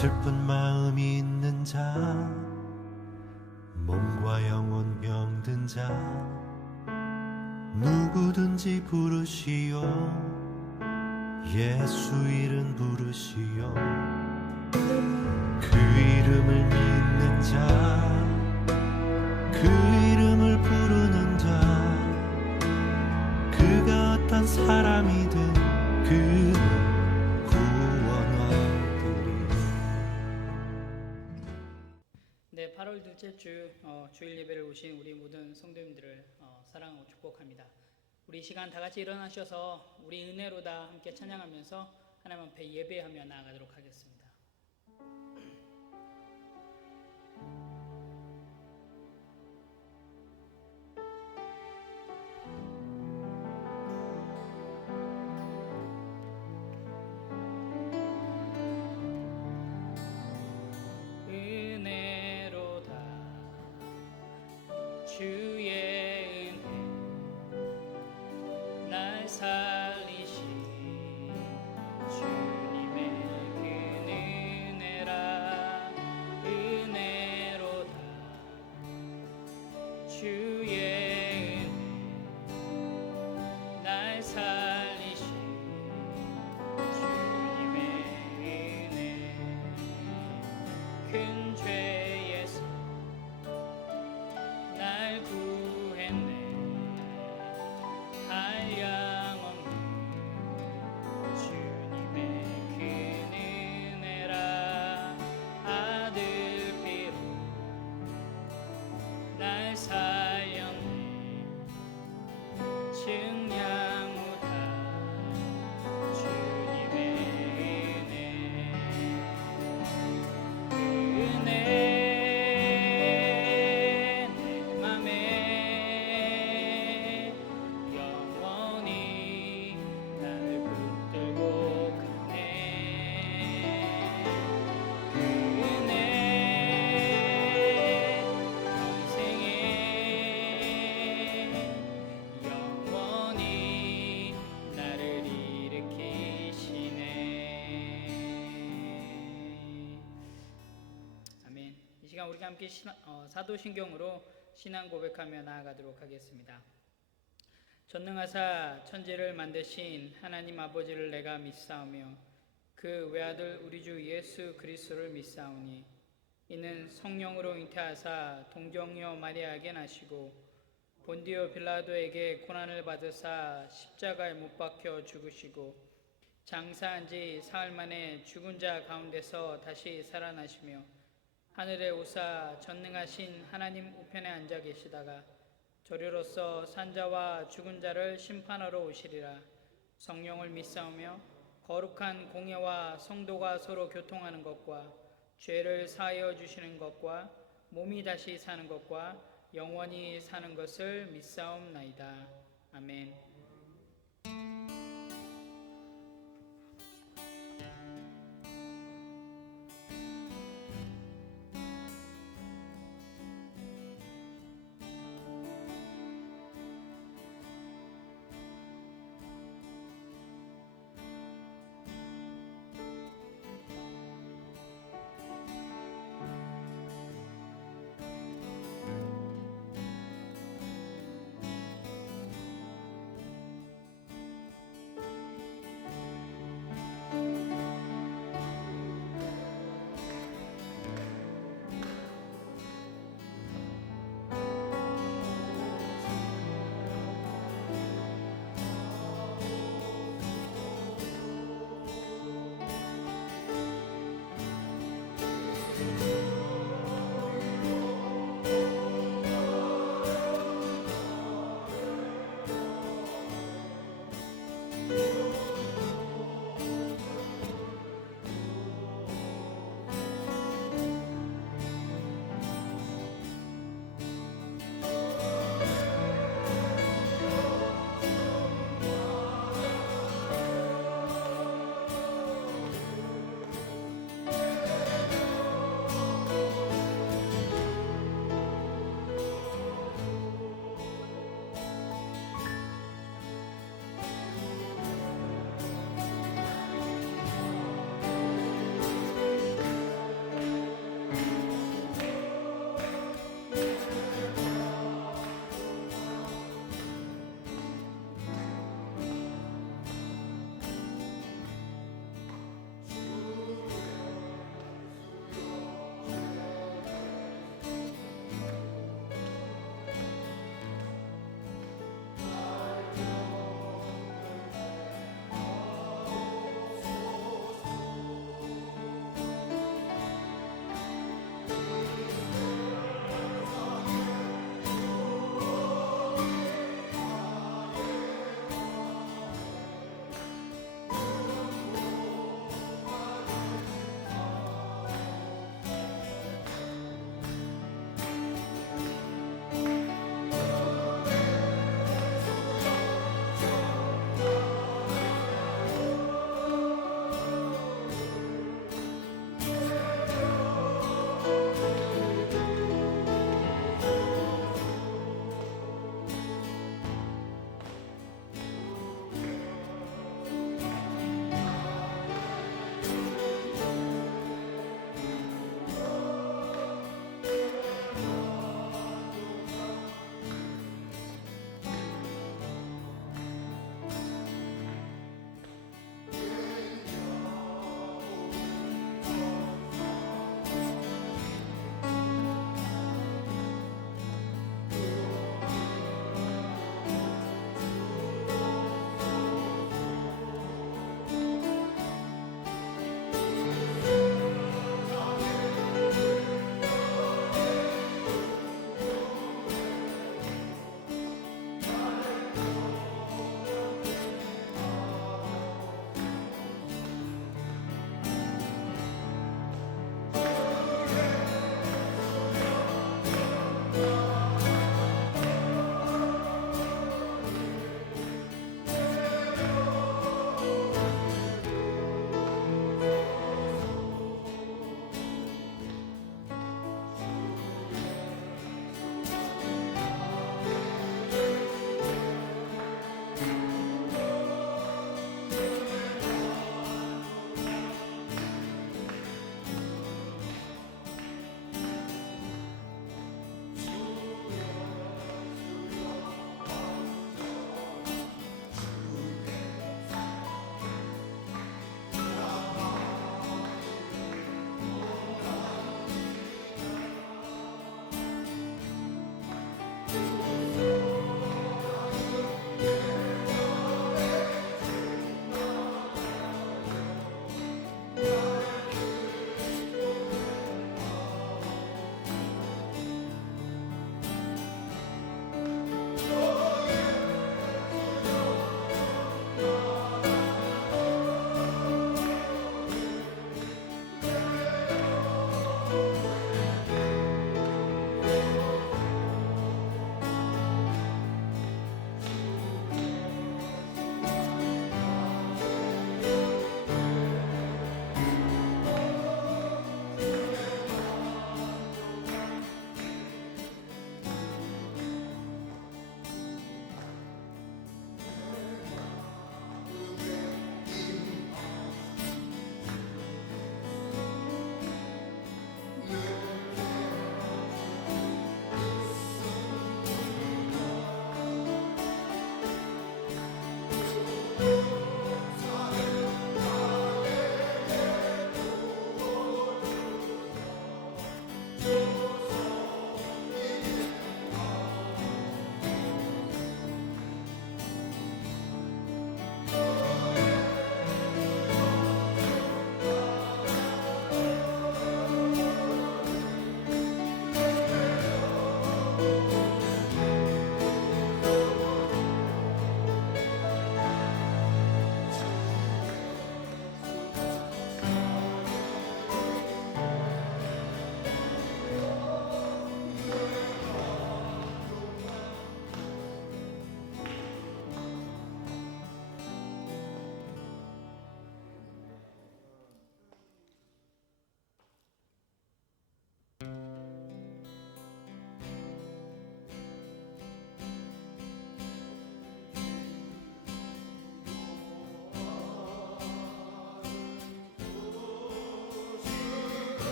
슬픈 마음이 있는 자, 몸과 영혼 병든 자, 누구든지 부르시오. 예수 이름 부르시오. 그 이름을 믿는 자, 그 이름을 부르는 자, 그가 어떤 사람이든 그는 구원하리니. 네, 8월 둘째 주 주일 예배를 오신 우리 모든 성도님들을 사랑하고 축복합니다. 우리 시간 다 같이 일어나셔서 우리 은혜로다 함께 찬양하면서 하나님 앞에 예배하며 나아가도록 하겠습니다. 은혜로다 주의 은혜 날 살리신 주님의 그 은혜라. 은혜로다 주의 은혜 날 살리신 주님의 은혜. 큰 죄에서 날 구했네. 한량없는 주님의 큰 은혜라. 아들 피로 날 살렸네. 증량 못할 주님의 은혜. 은혜 내 맘에 영원히 나를 붙들고 가네. 그 은혜 평생에 영원히 나를 일으키시네. 아멘. 이 시간 우리가 함께 사도신경으로 신앙 고백하며 나아가도록 하겠습니다. 전능하사 천지를 만드신 하나님 아버지를 내가 믿사오며 그 외아들 우리 주 예수 그리스도를 믿사오니 이는 성령으로 잉태하사 동정녀 마리아에게 나시고 본디오 빌라도에게 고난을 받으사 십자가에 못 박혀 죽으시고 장사한 지 사흘 만에 죽은 자 가운데서 다시 살아나시며 하늘에 오사 전능하신 하나님 우편에 앉아 계시다가 저리로서 산자와 죽은 자를 심판하러 오시리라. 성령을 믿사오며 거룩한 공예와 성도가 서로 교통하는 것과 죄를 사하여 주시는 것과 몸이 다시 사는 것과 영원히 사는 것을 믿사옵나이다. 아멘.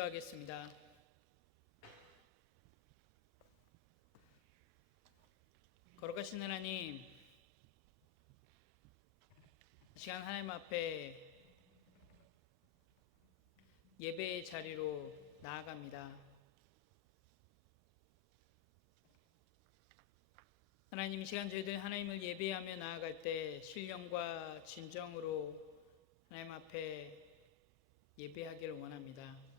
기도하겠습니다. 거룩하신 하나님, 이 시간 하나님 앞에 예배의 자리로 나아갑니다. 하나님, 이 시간 저희들 하나님을 예배하며 나아갈 때 신령과 진정으로 하나님 앞에 예배하기를 원합니다.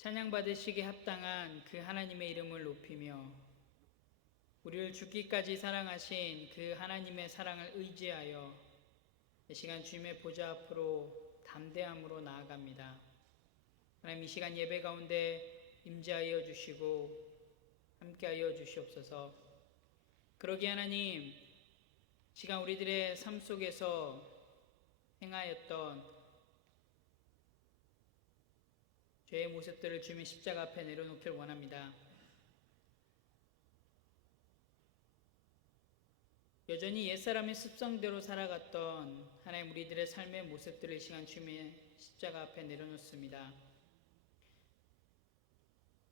찬양받으시기에 합당한 그 하나님의 이름을 높이며 우리를 죽기까지 사랑하신 그 하나님의 사랑을 의지하여 이 시간 주님의 보좌 앞으로 담대함으로 나아갑니다. 하나님, 이 시간 예배 가운데 임재하여 주시고 함께하여 주시옵소서. 그러기에 하나님, 시간 우리들의 삶 속에서 행하였던 죄의 모습들을 주님의 십자가 앞에 내려놓길 원합니다. 여전히 옛사람의 습성대로 살아갔던 하나님 우리들의 삶의 모습들을 이 시간 주님의 십자가 앞에 내려놓습니다.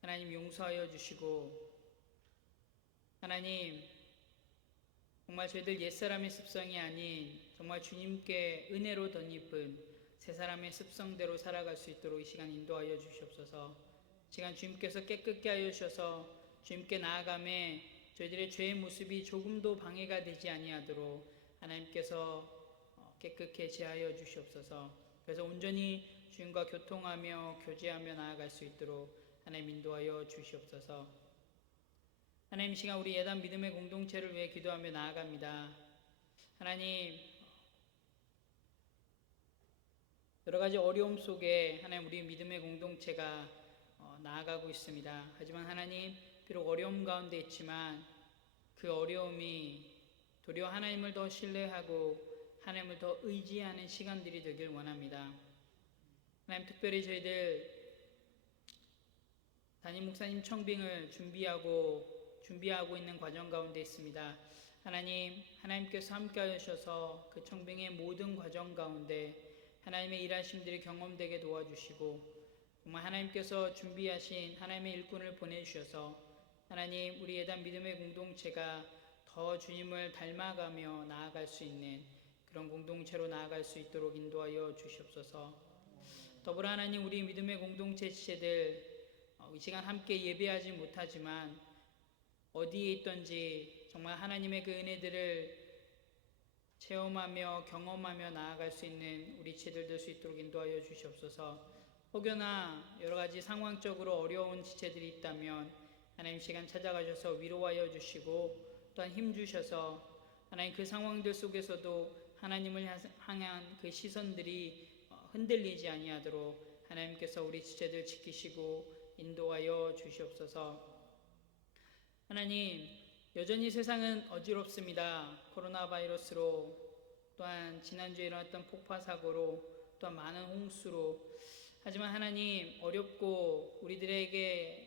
하나님, 용서하여 주시고 하나님, 정말 저희들 옛사람의 습성이 아닌 정말 주님께 은혜로 덧입은 새 사람의 습성대로 살아갈 수 있도록 이 시간 인도하여 주시옵소서. 이 시간 주님께서 깨끗게 하여 주셔서 주님께 나아감에 저희들의 죄의 모습이 조금도 방해가 되지 아니하도록 하나님께서 깨끗게 제하여 주시옵소서. 그래서 온전히 주님과 교통하며 교제하며 나아갈 수 있도록 하나님 인도하여 주시옵소서. 하나님, 이 시간 우리 예단 믿음의 공동체를 위해 기도하며 나아갑니다. 하나님, 여러 가지 어려움 속에 하나님 우리 믿음의 공동체가 나아가고 있습니다. 하지만 하나님, 비록 어려움 가운데 있지만 그 어려움이 도리어 하나님을 더 신뢰하고 하나님을 더 의지하는 시간들이 되길 원합니다. 하나님, 특별히 저희들 담임 목사님 청빙을 준비하고 있는 과정 가운데 있습니다. 하나님, 하나님께서 함께하여 주셔서 그 청빙의 모든 과정 가운데 하나님의 일하심들이 경험되게 도와주시고 정말 하나님께서 준비하신 하나님의 일꾼을 보내주셔서 하나님, 우리 예단 믿음의 공동체가 더 주님을 닮아가며 나아갈 수 있는 그런 공동체로 나아갈 수 있도록 인도하여 주시옵소서. 더불어 하나님, 우리 믿음의 공동체 지체들 이 시간 함께 예배하지 못하지만 어디에 있든지 정말 하나님의 그 은혜들을 체험하며 경험하며 나아갈 수 있는 우리 지체들 될 수 있도록 인도하여 주시옵소서. 혹여나 여러 가지 상황적으로 어려운 지체들이 있다면 하나님, 시간 찾아가셔서 위로하여 주시고 또한 힘 주셔서 하나님 그 상황들 속에서도 하나님을 향한 그 시선들이 흔들리지 아니하도록 하나님께서 우리 지체들 지키시고 인도하여 주시옵소서. 하나님, 여전히 세상은 어지럽습니다. 코로나 바이러스로, 또한 지난주에 일어났던 폭파 사고로, 또한 많은 홍수로. 하지만 하나님, 어렵고 우리들에게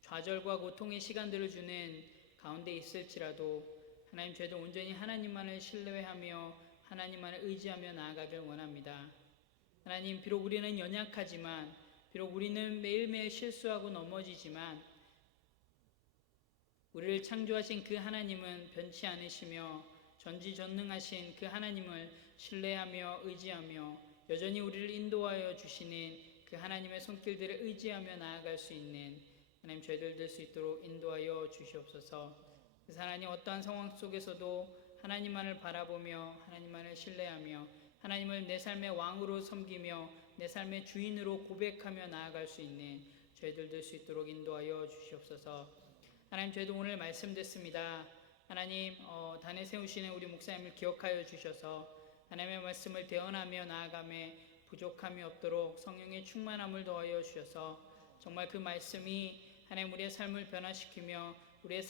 좌절과 고통의 시간들을 주는 가운데 있을지라도 하나님, 저희들 온전히 하나님만을 신뢰하며 하나님만을 의지하며 나아가길 원합니다. 하나님, 비록 우리는 연약하지만, 비록 우리는 매일매일 실수하고 넘어지지만 우리를 창조하신 그 하나님은 변치 않으시며 전지전능하신 그 하나님을 신뢰하며 의지하며 여전히 우리를 인도하여 주시는 그 하나님의 손길들을 의지하며 나아갈 수 있는 하나님, 저희들 될 수 있도록 인도하여 주시옵소서. 그래서 하나님, 어떠한 상황 속에서도 하나님만을 바라보며 하나님만을 신뢰하며 하나님을 내 삶의 왕으로 섬기며 내 삶의 주인으로 고백하며 나아갈 수 있는 저희들 될 수 있도록 인도하여 주시옵소서. 하나님, 저희도 오늘 말씀 듣습니다. 하나님, 단에 세우시는 우리 목사님을 기억하여 주셔서 하나님의 말씀을 대언하며 나아가며 부족함이 없도록 성령의 충만함을 더하여 주셔서 정말 그 말씀이 하나님 우리의 삶을 변화시키며 우리의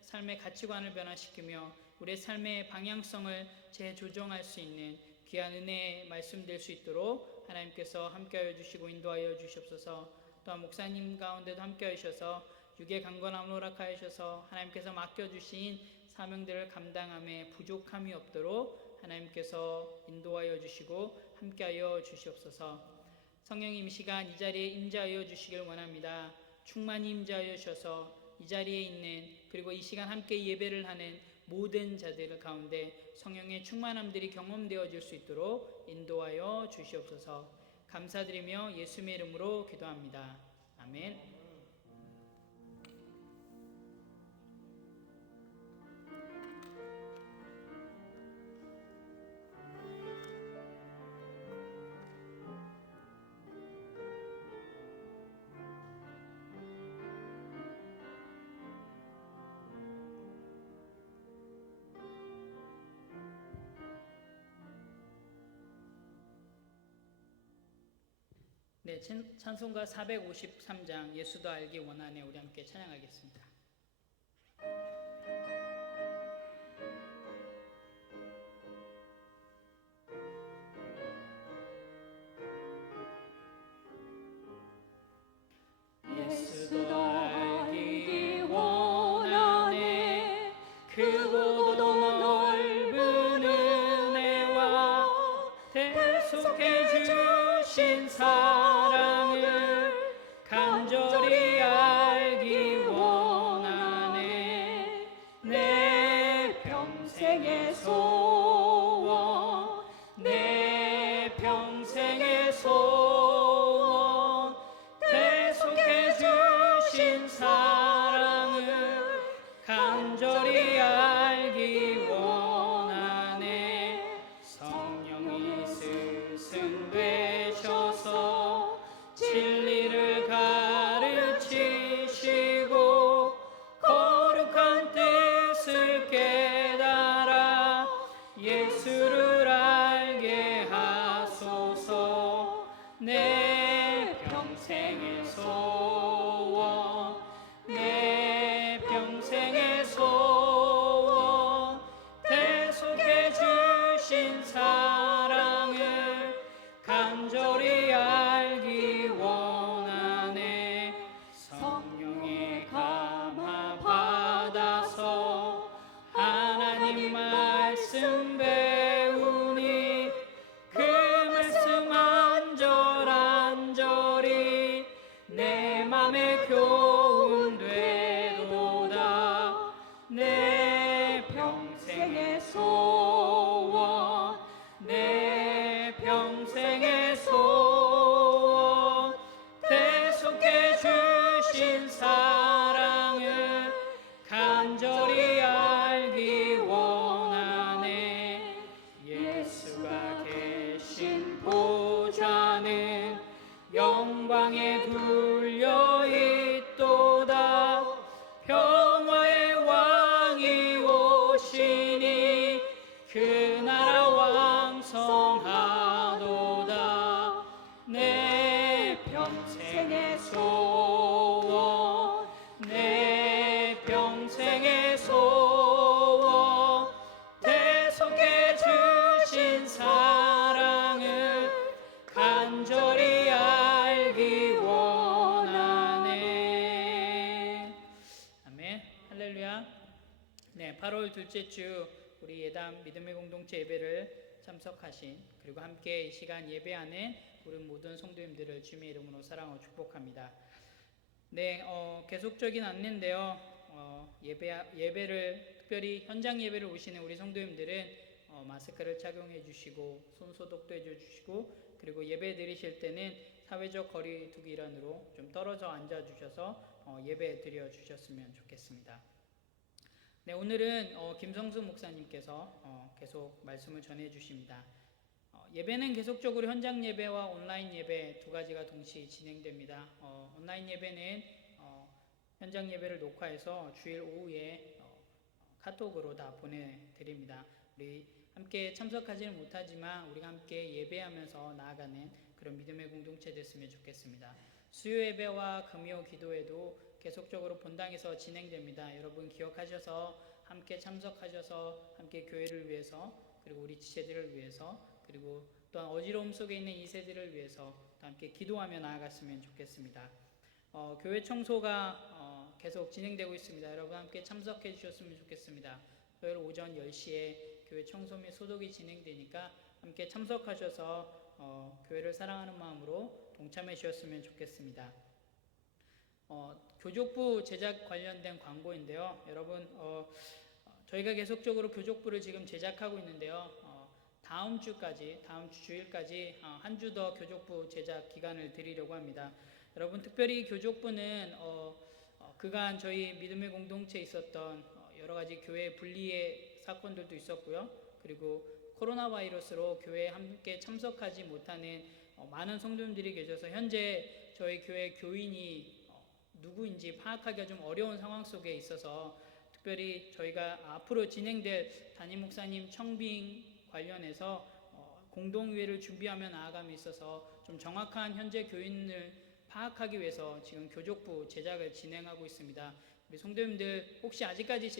삶의 가치관을 변화시키며 우리의 삶의 방향성을 재조정할 수 있는 귀한 은혜의 말씀 될 수 있도록 하나님께서 함께하여 주시고 인도하여 주시옵소서. 또한 목사님 가운데도 함께하여 주셔서 육의 강건함을 허락하여 주셔서 하나님께서 맡겨주신 사명들을 감당함에 부족함이 없도록 하나님께서 인도하여 주시고 함께하여 주시옵소서. 성령님 이 시간 이 자리에 임재하여 주시길 원합니다. 충만히 임재하여 주셔서 이 자리에 있는 그리고 이 시간 함께 예배를 하는 모든 자들 가운데 성령의 충만함들이 경험되어질 수 있도록 인도하여 주시옵소서. 감사드리며 예수님의 이름으로 기도합니다. 아멘. 네, 찬송가 453장 예수도 알기 원하네 우리 함께 찬양하겠습니다. 예수도 알기 원하네 크고도 넓은 은혜와 대속해 주신 사랑을 간절히 알기 원하네 내 평생의 소원 내 평생의 소원 대속해 주신 사랑을 간절히 알기 원하네 성령이 스승되셔서 진리를 가르치시고 거룩한 뜻을 깨달아 예수를 알게 하소서 내 평생의 소원 내 평생의 소원 대속해 주신 사랑을 간절히 알기 원하네 성령의 감화 받아서 하나님 말씀 배우니 그 말씀 안절안절이 내 맘에 교훈 되도다 내 평생의 소원 내 평생의 소원 대속해 주신 사랑을 간절히 알기 원하네 예수가 계신 보좌는 영광에 둘려 있도다 평화의 왕이 오시니 그 나라 왕성하도다 내 평생의 소원 내 평생의 소원 대속해 주신 사랑을 간절히 알기 원하네 아멘 할렐루야. 네, 8월 둘째 주 우리 예담 믿음의 공동체 예배를 참석하신 그리고 함께 이 시간 예배하는 우리 모든 성도님들을 주님의 이름으로 사랑하고 축복합니다. 네, 계속적인 안내인데요. 예배를 특별히 현장 예배를 오시는 우리 성도님들은 마스크를 착용해 주시고 손 소독도 해 주시고 그리고 예배 드리실 때는 사회적 거리 두기 일환으로 좀 떨어져 앉아 주셔서 예배 드려 주셨으면 좋겠습니다. 네, 오늘은 김성수 목사님께서 계속 말씀을 전해 주십니다. 예배는 계속적으로 현장 예배와 온라인 예배 두 가지가 동시에 진행됩니다. 온라인 예배는 현장 예배를 녹화해서 주일 오후에 카톡으로 다 보내드립니다. 우리 함께 참석하지는 못하지만 우리가 함께 예배하면서 나아가는 그런 믿음의 공동체 됐으면 좋겠습니다. 수요 예배와 금요 기도회도 계속적으로 본당에서 진행됩니다. 여러분 기억하셔서 함께 참석하셔서 함께 교회를 위해서 그리고 우리 지체들을 위해서 그리고 또한 어지러움 속에 있는 이 세대를 위해서 또 함께 기도하며 나아갔으면 좋겠습니다. 교회 청소가 계속 진행되고 있습니다. 여러분 함께 참석해 주셨으면 좋겠습니다. 토요일 오전 10시에 교회 청소 및 소독이 진행되니까 함께 참석하셔서 교회를 사랑하는 마음으로 동참해 주셨으면 좋겠습니다. 교족부 제작 관련된 광고인데요. 여러분, 저희가 계속적으로 교족부를 지금 제작하고 있는데요. 다음 주 주일까지 한 주 더 교족부 제작 기간을 드리려고 합니다. 여러분, 특별히 교족부는 그간 저희 믿음의 공동체에 있었던 여러 가지 교회 분리의 사건들도 있었고요. 그리고 코로나 바이러스로 교회에 함께 참석하지 못하는 많은 성도님들이 계셔서 현재 저희 교회 교인이 누구인지 파악하기가 좀 어려운 상황 속에 있어서 특별히 저희가 앞으로 진행될 담임 목사님 청빙 관련해서 공동회의를 준비하며 나아감에 있어서 좀 정확한 현재 교인을 파악하기 위해서 지금 교족부 제작을 진행하고 있습니다. 우리 성도님들 혹시 아직까지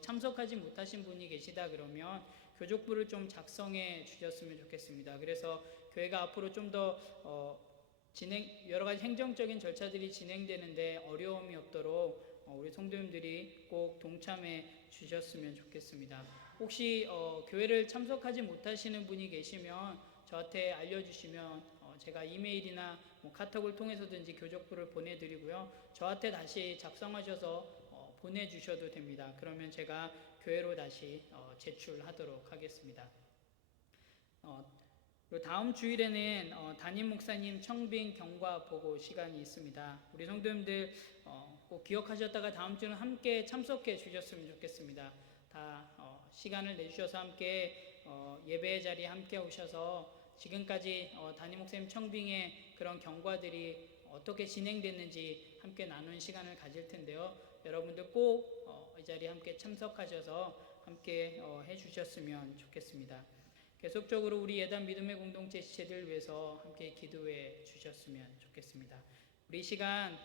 참석하지 못하신 분이 계시다 그러면 교족부를 좀 작성해 주셨으면 좋겠습니다. 그래서 교회가 앞으로 좀 더 여러 가지 행정적인 절차들이 진행되는데 어려움이 없도록 우리 성도님들이 꼭 동참해 주셨으면 좋겠습니다. 혹시 교회를 참석하지 못하시는 분이 계시면 저한테 알려주시면 제가 이메일이나 카톡을 통해서든지 교족부를 보내드리고요. 저한테 다시 작성하셔서 보내주셔도 됩니다. 그러면 제가 교회로 다시 제출하도록 하겠습니다. 다음 주일에는 담임 목사님 청빙 경과 보고 시간이 있습니다. 우리 성도님들 꼭 기억하셨다가 다음 주는 함께 참석해 주셨으면 좋겠습니다. 다 시간을 내주셔서 함께 예배의 자리에 함께 오셔서 지금까지 담임 목사님 청빙의 그런 경과들이 어떻게 진행됐는지 함께 나누는 시간을 가질 텐데요. 여러분들 꼭 이 자리에 함께 참석하셔서 함께 해주셨으면 좋겠습니다. 계속적으로 우리 예단 믿음의 공동체 지체들을 위해서 함께 기도해 주셨으면 좋겠습니다. 우리 시간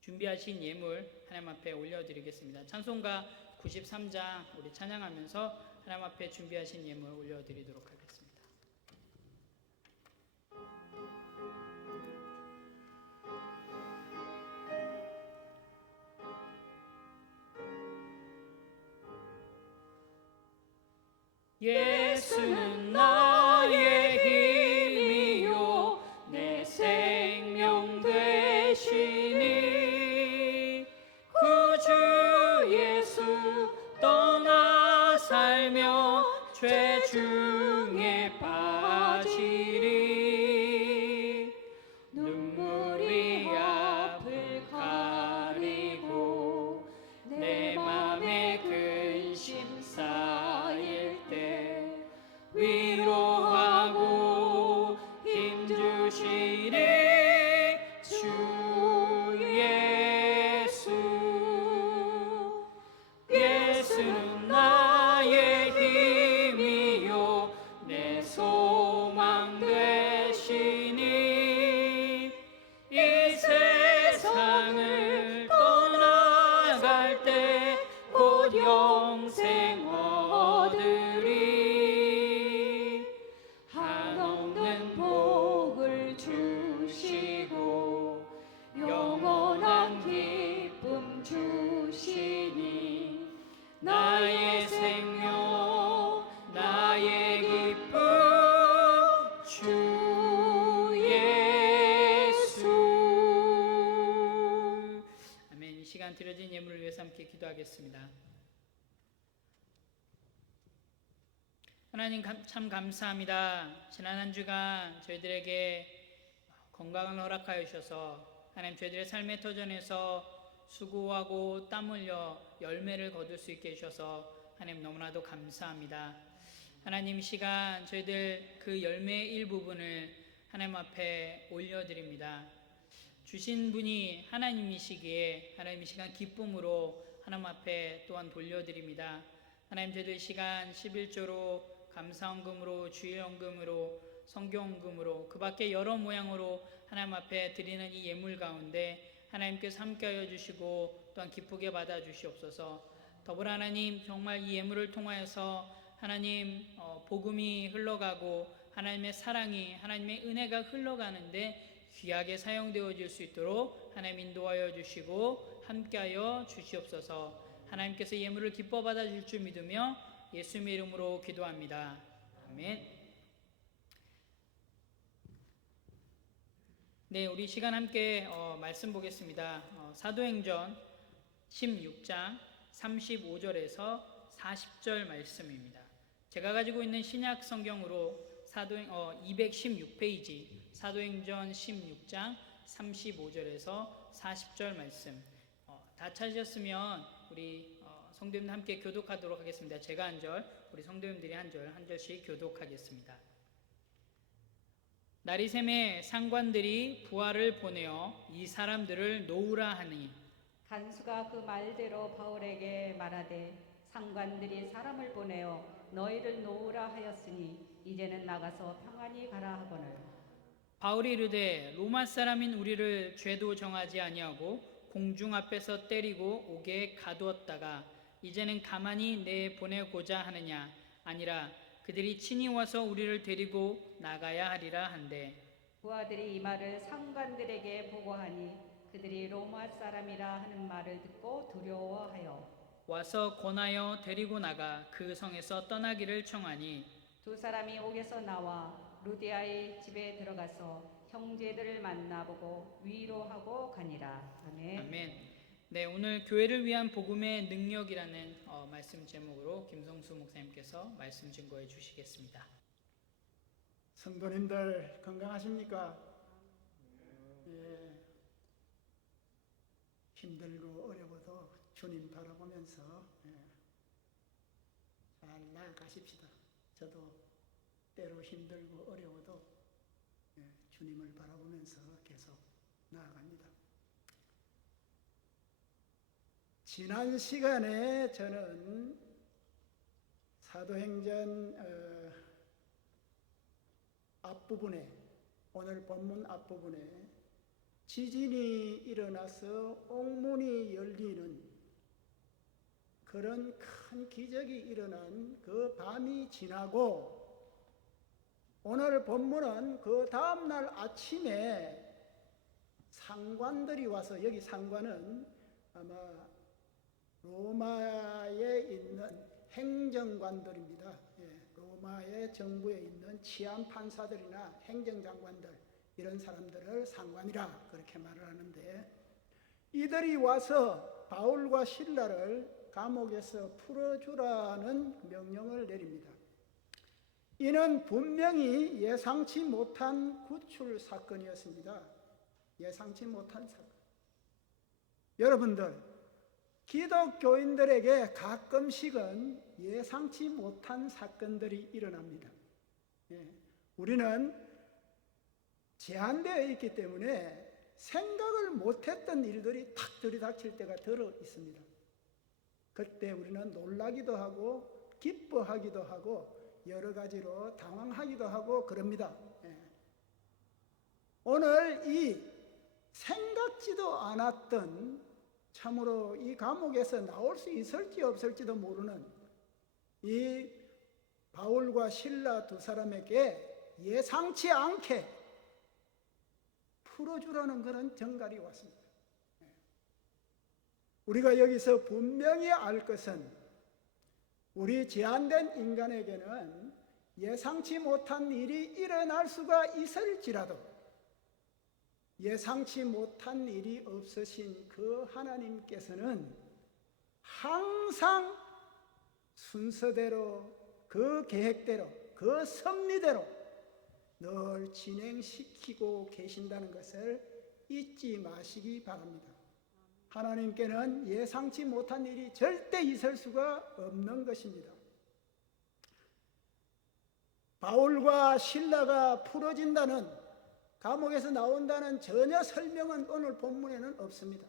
준비하신 예물 하나님 앞에 올려드리겠습니다. 찬송가 93장 우리 찬양하면서 하나님 앞에 준비하신 예물 올려드리도록 하겠습니다. 예수는 나의 힘이요 내 생명 되시니 구주 예수 떠나 살며 죄 중에 빠지리 눈물이 앞을 가리고 내 맘에 근심 쌓일 때 위로하고 힘주시리 주 예수 예수는 나의 힘이요 내 소망 되시니 이 세상을 떠나갈 때 곧 영생 얻으리 한없는 복을 주시고 영원한 기쁨 주시니 나의 생명 나의 기쁨 주 예수. 아멘. 이 시간 드려진 예물을 위해서 함께 기도하겠습니다. 하나님 참 감사합니다. 지난 한 주간 저희들에게 건강을 허락하여 주셔서 하나님 저희들의 삶의 터전에서 수고하고 땀 흘려 열매를 거둘 수 있게 해주셔서 하나님 너무나도 감사합니다. 하나님 이 시간 저희들 그 열매의 일부분을 하나님 앞에 올려드립니다. 주신 분이 하나님이시기에 하나님 이 시간 기쁨으로 하나님 앞에 또한 돌려드립니다. 하나님 저희들 이 시간 11조로 감사헌금으로 주일헌금으로 성경헌금으로 그 밖에 여러 모양으로 하나님 앞에 드리는 이 예물 가운데 하나님께서 함께하여 주시고 또한 기쁘게 받아 주시옵소서. 더불어 하나님 정말 이 예물을 통하여서 하나님 복음이 흘러가고 하나님의 사랑이 하나님의 은혜가 흘러가는데 귀하게 사용되어질 수 있도록 하나님 인도하여 주시고 함께하여 주시옵소서. 하나님께서 예물을 기뻐 받아 줄 줄 믿으며 예수님의 이름으로 기도합니다. 아멘. 네, 우리 시간 함께 말씀 보겠습니다. 사도행전 16장 35절에서 40절 말씀입니다. 제가 가지고 있는 신약 성경으로 216페이지 사도행전 16장 35절에서 40절 말씀 다 찾으셨으면 우리 성도님들 함께 교독하도록 하겠습니다. 제가 한 절, 우리 성도님들이 한 절씩 교독하겠습니다. 날이 새매 상관들이 부하를 보내어 이 사람들을 놓으라 하니 간수가 그 말대로 바울에게 말하되 상관들이 사람을 보내어 너희를 놓으라 하였으니 이제는 나가서 평안히 가라 하거늘. 바울이 이르되 로마 사람인 우리를 죄도 정하지 아니하고 공중 앞에서 때리고 옥에 가두었다가 이제는 가만히 내보내고자 하느냐? 아니라 그들이 친히 와서 우리를 데리고 나가야 하리라 한대. 부하들이 이 말을 상관들에게 보고하니 그들이 로마 사람이라 하는 말을 듣고 두려워하여 와서 권하여 데리고 나가 그 성에서 떠나기를 청하니 두 사람이 옥에서 나와 루디아의 집에 들어가서 형제들을 만나보고 위로하고 가니라. 아멘. 아멘. 네, 오늘 교회를 위한 복음의 능력이라는 말씀 제목으로 김성수 목사님께서 말씀 증거해 주시겠습니다. 성도님들 건강하십니까? 예, 힘들고 어려워도 주님 바라보면서 잘 나아가십시다. 저도 때로 힘들고 어려워도 주님을 바라보면서 계속 나아갑니다. 지난 시간에 저는 사도행전 앞부분에, 오늘 본문 앞부분에 지진이 일어나서 옥문이 열리는 그런 큰 기적이 일어난 그 밤이 지나고 오늘 본문은 그 다음날 아침에 상관들이 와서, 여기 상관은 아마 로마에 있는 행정관들입니다. 로마의 정부에 있는 치안 판사들이나 행정장관들, 이런 사람들을 상관이라 그렇게 말을 하는데, 이들이 와서 바울과 실라를 감옥에서 풀어주라는 명령을 내립니다. 이는 분명히 예상치 못한 구출 사건이었습니다. 예상치 못한 사건. 여러분들, 기독교인들에게 가끔씩은 예상치 못한 사건들이 일어납니다. 우리는 제한되어 있기 때문에 생각을 못했던 일들이 탁 들이닥칠 때가 들어 있습니다. 그때 우리는 놀라기도 하고 기뻐하기도 하고 여러 가지로 당황하기도 하고 그럽니다. 오늘 이 생각지도 않았던, 참으로 이 감옥에서 나올 수 있을지 없을지도 모르는 이 바울과 실라 두 사람에게 예상치 않게 풀어주라는 그런 정갈이 왔습니다. 우리가 여기서 분명히 알 것은, 우리 제한된 인간에게는 예상치 못한 일이 일어날 수가 있을지라도 예상치 못한 일이 없으신 그 하나님께서는 항상 순서대로, 그 계획대로, 그 섭리대로 늘 진행시키고 계신다는 것을 잊지 마시기 바랍니다. 하나님께는 예상치 못한 일이 절대 있을 수가 없는 것입니다. 바울과 실라가 풀어진다는, 감옥에서 나온다는 전혀 설명은 오늘 본문에는 없습니다.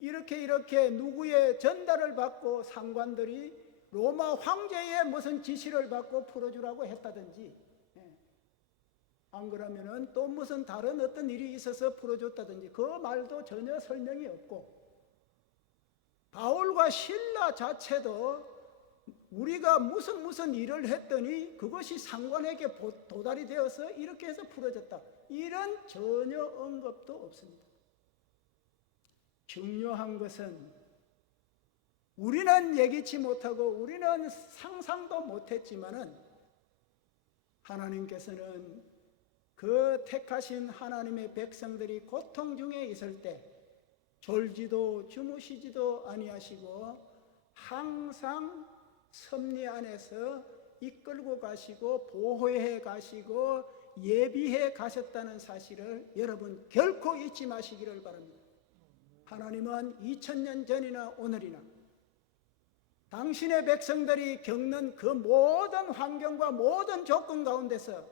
이렇게 누구의 전달을 받고 상관들이 로마 황제의 무슨 지시를 받고 풀어주라고 했다든지, 안 그러면은 또 무슨 다른 어떤 일이 있어서 풀어줬다든지 그 말도 전혀 설명이 없고, 바울과 실라 자체도 우리가 무슨 일을 했더니 그것이 상관에게 도달이 되어서 이렇게 해서 풀어졌다, 이런 전혀 언급도 없습니다. 중요한 것은 우리는 예기치 못하고 우리는 상상도 못했지만은 하나님께서는 그 택하신 하나님의 백성들이 고통 중에 있을 때 졸지도 주무시지도 아니하시고 항상 섭리 안에서 이끌고 가시고 보호해 가시고 예비해 가셨다는 사실을 여러분 결코 잊지 마시기를 바랍니다. 하나님은 2000년 전이나 오늘이나 당신의 백성들이 겪는 그 모든 환경과 모든 조건 가운데서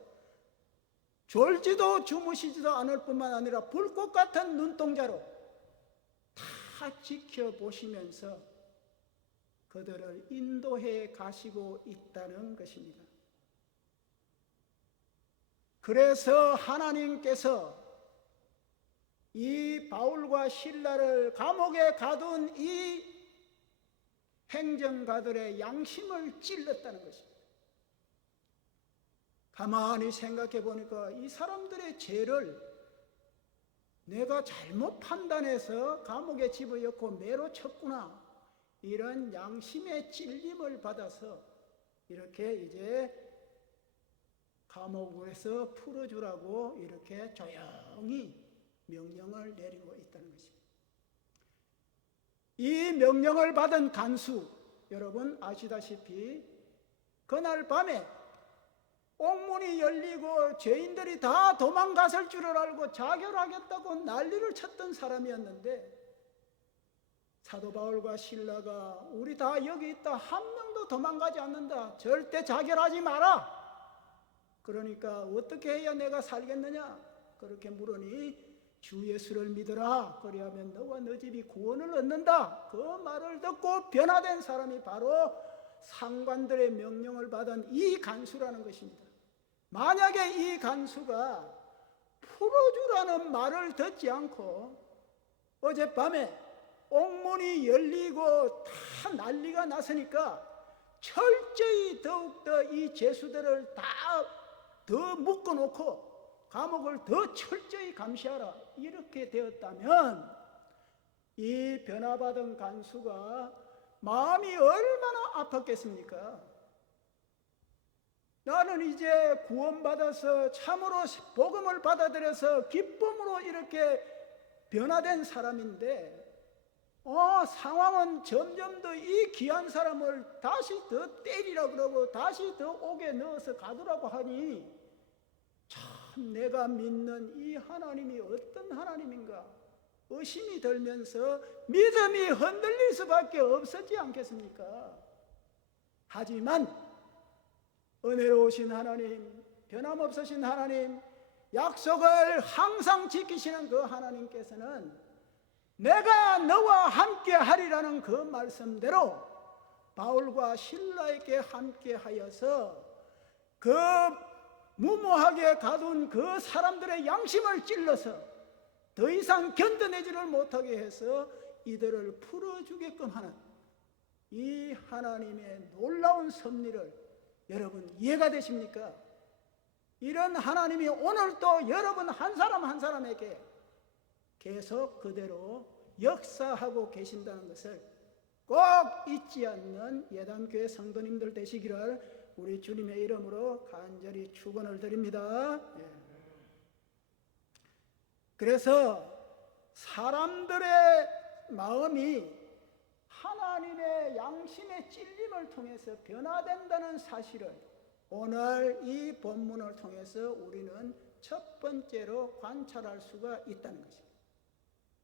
졸지도 주무시지도 않을 뿐만 아니라 불꽃 같은 눈동자로 다 지켜보시면서 그들을 인도해 가시고 있다는 것입니다. 그래서 하나님께서 이 바울과 실라를 감옥에 가둔 이 행정가들의 양심을 찔렀다는 것입니다. 가만히 생각해 보니까 이 사람들의 죄를 내가 잘못 판단해서 감옥에 집어넣고 매로 쳤구나, 이런 양심의 찔림을 받아서 이렇게 이제 감옥에서 풀어주라고 이렇게 조용히 명령을 내리고 있다는 것입니다. 이 명령을 받은 간수, 여러분 아시다시피 그날 밤에 옥문이 열리고 죄인들이 다 도망갔을 줄을 알고 자결하겠다고 난리를 쳤던 사람이었는데, 사도 바울과 실라가 우리 다 여기 있다, 한 명도 도망가지 않는다, 절대 자결하지 마라, 그러니까 어떻게 해야 내가 살겠느냐 그렇게 물으니 주 예수를 믿어라, 그리하면 너와 너 집이 구원을 얻는다. 그 말을 듣고 변화된 사람이 바로 상관들의 명령을 받은 이 간수라는 것입니다. 만약에 이 간수가 풀어주라는 말을 듣지 않고 어젯밤에 옥문이 열리고 다 난리가 났으니까 철저히 더욱더 이 죄수들을 다 더 묶어놓고 감옥을 더 철저히 감시하라, 이렇게 되었다면 이 변화받은 간수가 마음이 얼마나 아팠겠습니까? 나는 이제 구원받아서 참으로 복음을 받아들여서 기쁨으로 이렇게 변화된 사람인데 상황은 점점 더 이 귀한 사람을 다시 더 때리라 그러고 다시 더 옥에 넣어서 가두라고 하니 참 내가 믿는 이 하나님이 어떤 하나님인가 의심이 들면서 믿음이 흔들릴 수밖에 없었지 않겠습니까? 하지만 은혜로우신 하나님, 변함없으신 하나님, 약속을 항상 지키시는 그 하나님께서는 내가 너와 함께 하리라는 그 말씀대로 바울과 실라에게 함께 하여서 그 무모하게 가둔 그 사람들의 양심을 찔러서 더 이상 견뎌내지를 못하게 해서 이들을 풀어주게끔 하는 이 하나님의 놀라운 섭리를 여러분 이해가 되십니까? 이런 하나님이 오늘도 여러분 한 사람 한 사람에게 계속 그대로 역사하고 계신다는 것을 꼭 잊지 않는 예담교회 성도님들 되시기를 우리 주님의 이름으로 간절히 축원을 드립니다. 그래서 사람들의 마음이 하나님의 양심의 찔림을 통해서 변화된다는 사실을 오늘 이 본문을 통해서 우리는 첫 번째로 관찰할 수가 있다는 것입니다.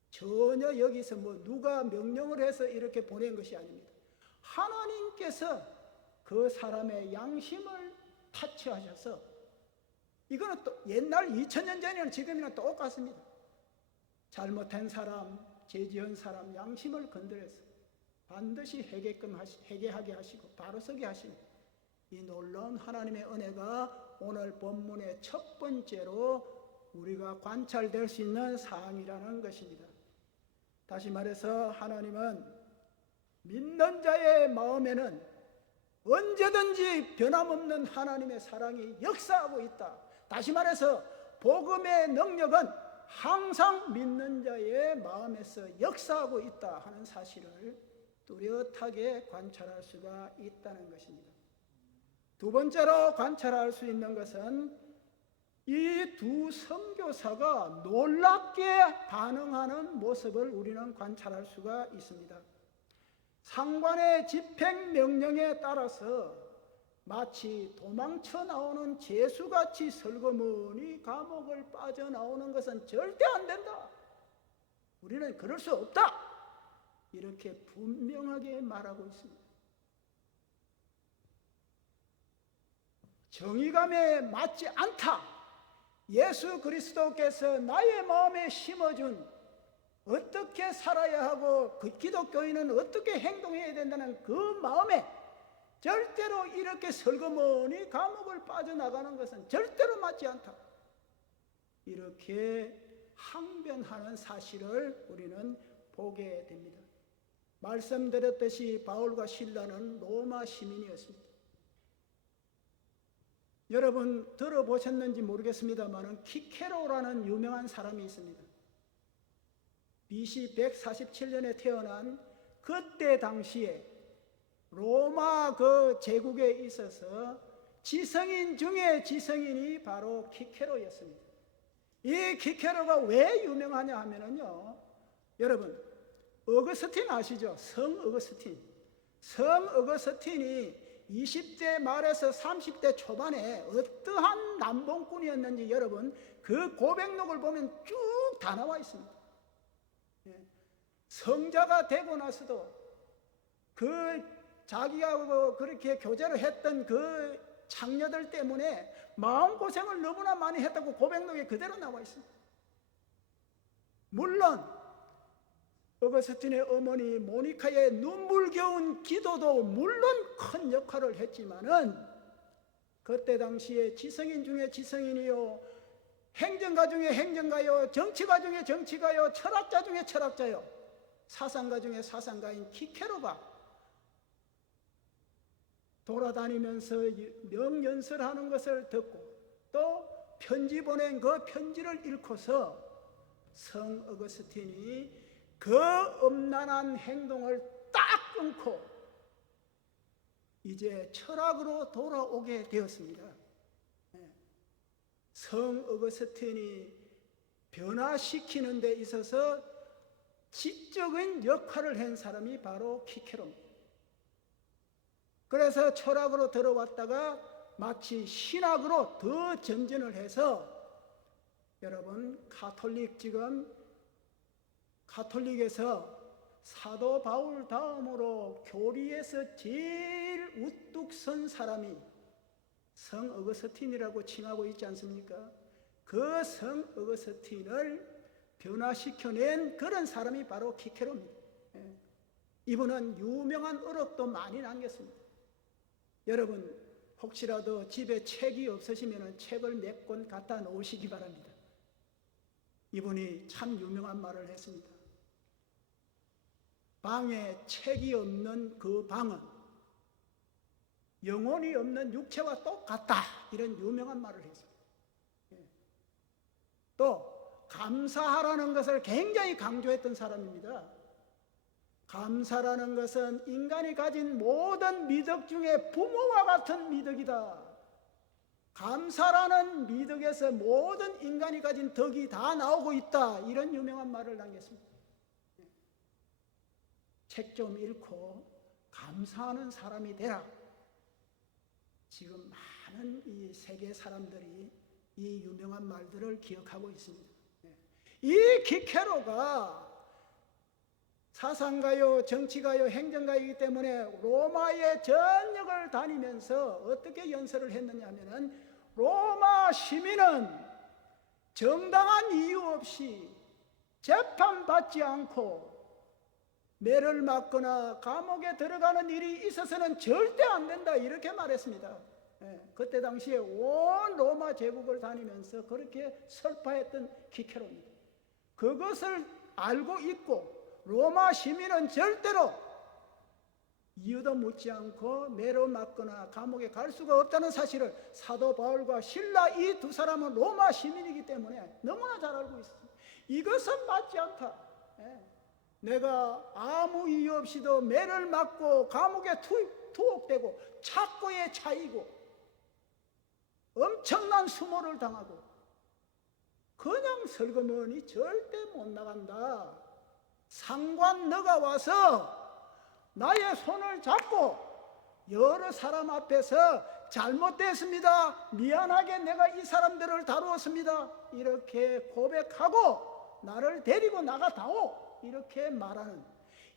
전혀 여기서 누가 명령을 해서 이렇게 보낸 것이 아닙니다. 하나님께서 그 사람의 양심을 타치하셔서, 이거는 또 옛날 2000년 전이나 지금이나 똑같습니다. 잘못한 사람, 죄 지은 사람 양심을 건드려서 반드시 회개하게 하시고 바로 서게 하시는 이 놀라운 하나님의 은혜가 오늘 본문의 첫 번째로 우리가 관찰될 수 있는 사항이라는 것입니다. 다시 말해서 하나님은 믿는 자의 마음에는 언제든지 변함없는 하나님의 사랑이 역사하고 있다. 다시 말해서 복음의 능력은 항상 믿는 자의 마음에서 역사하고 있다 하는 사실을 뚜렷하게 관찰할 수가 있다는 것입니다. 두 번째로 관찰할 수 있는 것은 이 두 선교사가 놀랍게 반응하는 모습을 우리는 관찰할 수가 있습니다. 상관의 집행 명령에 따라서 마치 도망쳐 나오는 죄수같이 설거머니 감옥을 빠져나오는 것은 절대 안 된다. 우리는 그럴 수 없다. 이렇게 분명하게 말하고 있습니다. 정의감에 맞지 않다. 예수 그리스도께서 나의 마음에 심어준 어떻게 살아야 하고 그 기독교인은 어떻게 행동해야 된다는 그 마음에 절대로 이렇게 설거머니 감옥을 빠져나가는 것은 절대로 맞지 않다. 이렇게 항변하는 사실을 우리는 보게 됩니다. 말씀드렸듯이 바울과 실라는 로마 시민이었습니다. 여러분 들어보셨는지 모르겠습니다만 키케로라는 유명한 사람이 있습니다. BC 147년에 태어난 그때 당시에 로마 그 제국에 있어서 지성인 중에 지성인이 바로 키케로였습니다. 이 키케로가 왜 유명하냐 하면요, 여러분 어거스틴 아시죠? 성 어거스틴. 성 어거스틴이 20대 말에서 30대 초반에 어떠한 남봉꾼이었는지 여러분 그 고백록을 보면 쭉 다 나와 있습니다. 성자가 되고 나서도 그 자기하고 그렇게 교제를 했던 그 창녀들 때문에 마음고생을 너무나 많이 했다고 고백록에 그대로 나와 있습니다. 물론 어거스틴의 어머니 모니카의 눈물겨운 기도도 물론 큰 역할을 했지만은 그때 당시에 지성인 중에 지성인이요, 행정가 중에 행정가요, 정치가 중에 정치가요, 철학자 중에 철학자요, 사상가 중에 사상가인 키케로가 돌아다니면서 명연설하는 것을 듣고 또 편지 보낸 그 편지를 읽고서 성 어거스틴이 그 엄난한 행동을 딱 끊고 이제 철학으로 돌아오게 되었습니다. 성 어거스틴이 변화시키는 데 있어서 지적인 역할을 한 사람이 바로 키케로입니다. 그래서 철학으로 들어왔다가 마치 신학으로 더 전진을 해서 여러분 가톨릭에서 사도 바울 다음으로 교리에서 제일 우뚝 선 사람이 성 어거스틴이라고 칭하고 있지 않습니까? 그 성 어거스틴을 변화시켜낸 그런 사람이 바로 키케로입니다. 이분은 유명한 어록도 많이 남겼습니다. 여러분 혹시라도 집에 책이 없으시면 책을 몇 권 갖다 놓으시기 바랍니다. 이분이 참 유명한 말을 했습니다. 방에 책이 없는 그 방은 영혼이 없는 육체와 똑같다. 이런 유명한 말을 했습니다. 또 감사하라는 것을 굉장히 강조했던 사람입니다. 감사라는 것은 인간이 가진 모든 미덕 중에 부모와 같은 미덕이다. 감사라는 미덕에서 모든 인간이 가진 덕이 다 나오고 있다. 이런 유명한 말을 남겼습니다. 책 좀 읽고 감사하는 사람이 되라. 지금 많은 이 세계 사람들이 이 유명한 말들을 기억하고 있습니다. 이 키케로가 사상가요, 정치가요, 행정가이기 때문에 로마의 전역을 다니면서 어떻게 연설을 했느냐 하면은 로마 시민은 정당한 이유 없이 재판받지 않고 매를 맞거나 감옥에 들어가는 일이 있어서는 절대 안 된다. 이렇게 말했습니다. 그때 당시에 온 로마 제국을 다니면서 그렇게 설파했던 키케로입니다. 그것을 알고 있고 로마 시민은 절대로 이유도 묻지 않고 매로 맞거나 감옥에 갈 수가 없다는 사실을 사도 바울과 실라 이 두 사람은 로마 시민이기 때문에 너무나 잘 알고 있습니다. 이것은 맞지 않다. 내가 아무 이유 없이도 매를 맞고 감옥에 투옥되고 착고에 차이고 엄청난 수모를 당하고 그냥 슬그머니 절대 못 나간다. 상관 너가 와서 나의 손을 잡고 여러 사람 앞에서 잘못됐습니다, 미안하게 내가 이 사람들을 다루었습니다, 이렇게 고백하고 나를 데리고 나가다오, 이렇게 말하는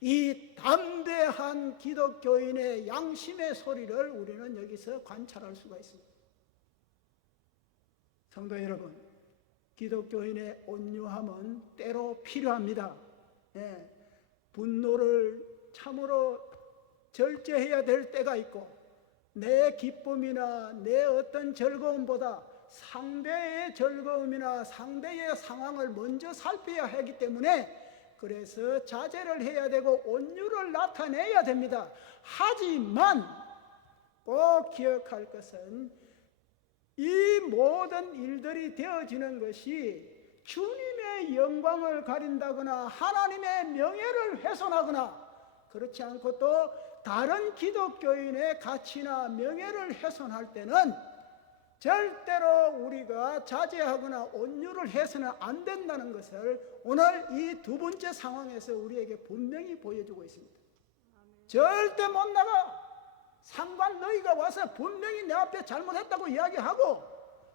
이 담대한 기독교인의 양심의 소리를 우리는 여기서 관찰할 수가 있습니다. 성도 여러분, 기독교인의 온유함은 때로 필요합니다. 예, 분노를 참으로 절제해야 될 때가 있고, 내 기쁨이나 내 어떤 즐거움보다 상대의 즐거움이나 상대의 상황을 먼저 살펴야 하기 때문에 그래서 자제를 해야 되고 온유를 나타내야 됩니다. 하지만 꼭 기억할 것은 이 모든 일들이 되어지는 것이 주님의 영광을 가린다거나 하나님의 명예를 훼손하거나 그렇지 않고 또 다른 기독교인의 가치나 명예를 훼손할 때는 절대로 우리가 자제하거나 온유를 해서는 안 된다는 것을 오늘 이 두 번째 상황에서 우리에게 분명히 보여주고 있습니다. 절대 못 나가. 상관 너희가 와서 분명히 내 앞에 잘못했다고 이야기하고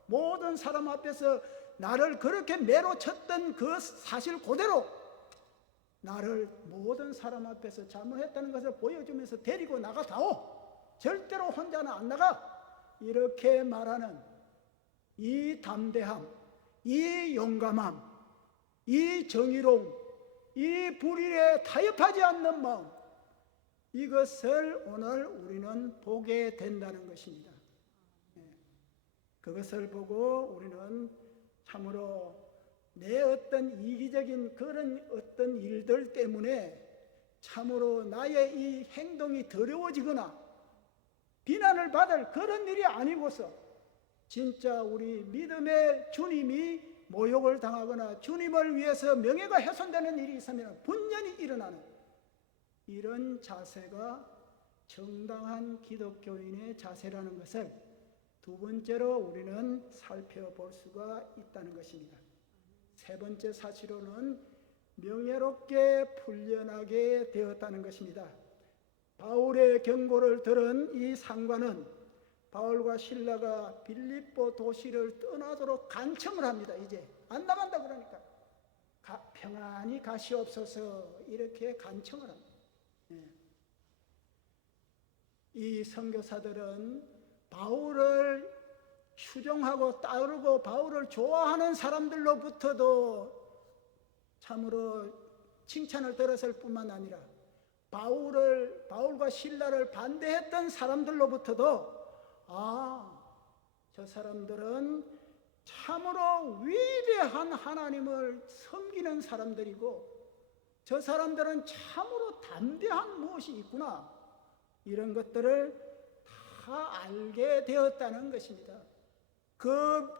모든 사람 앞에서 나를 그렇게 매로 쳤던 그 사실 그대로 나를 모든 사람 앞에서 잘못했다는 것을 보여주면서 데리고 나가다오. 절대로 혼자는 안 나가. 이렇게 말하는 이 담대함, 이 용감함, 이 정의로움, 이 불의에 타협하지 않는 마음, 이것을 오늘 우리는 보게 된다는 것입니다. 그것을 보고 우리는 참으로 내 어떤 이기적인 그런 어떤 일들 때문에 참으로 나의 이 행동이 더러워지거나 비난을 받을 그런 일이 아니고서 진짜 우리 믿음의 주님이 모욕을 당하거나 주님을 위해서 명예가 훼손되는 일이 있으면 분연히 일어나는 이런 자세가 정당한 기독교인의 자세라는 것을 두 번째로 우리는 살펴볼 수가 있다는 것입니다. 세 번째 사실로는 명예롭게 풀려나게 되었다는 것입니다. 바울의 경고를 들은 이 상관은 바울과 실라가 빌립보 도시를 떠나도록 간청을 합니다. 이제 안 나간다 그러니까 평안히 가시옵소서 이렇게 간청을 합니다. 이 선교사들은 바울을 추종하고 따르고 바울을 좋아하는 사람들로부터도 참으로 칭찬을 들었을 뿐만 아니라 바울과 실라를 반대했던 사람들로부터도 저 사람들은 참으로 위대한 하나님을 섬기는 사람들이고 저 사람들은 참으로 담대한 무엇이 있구나, 이런 것들을 다 알게 되었다는 것입니다.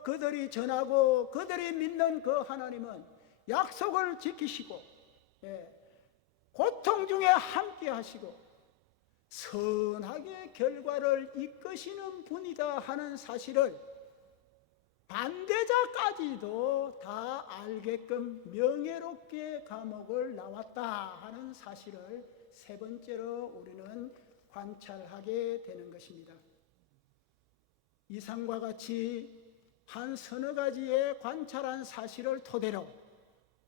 그들이 전하고 그들이 믿는 그 하나님은 약속을 지키시고 고통 중에 함께 하시고 선하게 결과를 이끄시는 분이다 하는 사실을 반대자까지도 다 알게끔 명예롭게 감옥을 나왔다 하는 사실을 세 번째로 우리는 관찰하게 되는 것입니다. 이상과 같이 한 서너 가지의 관찰한 사실을 토대로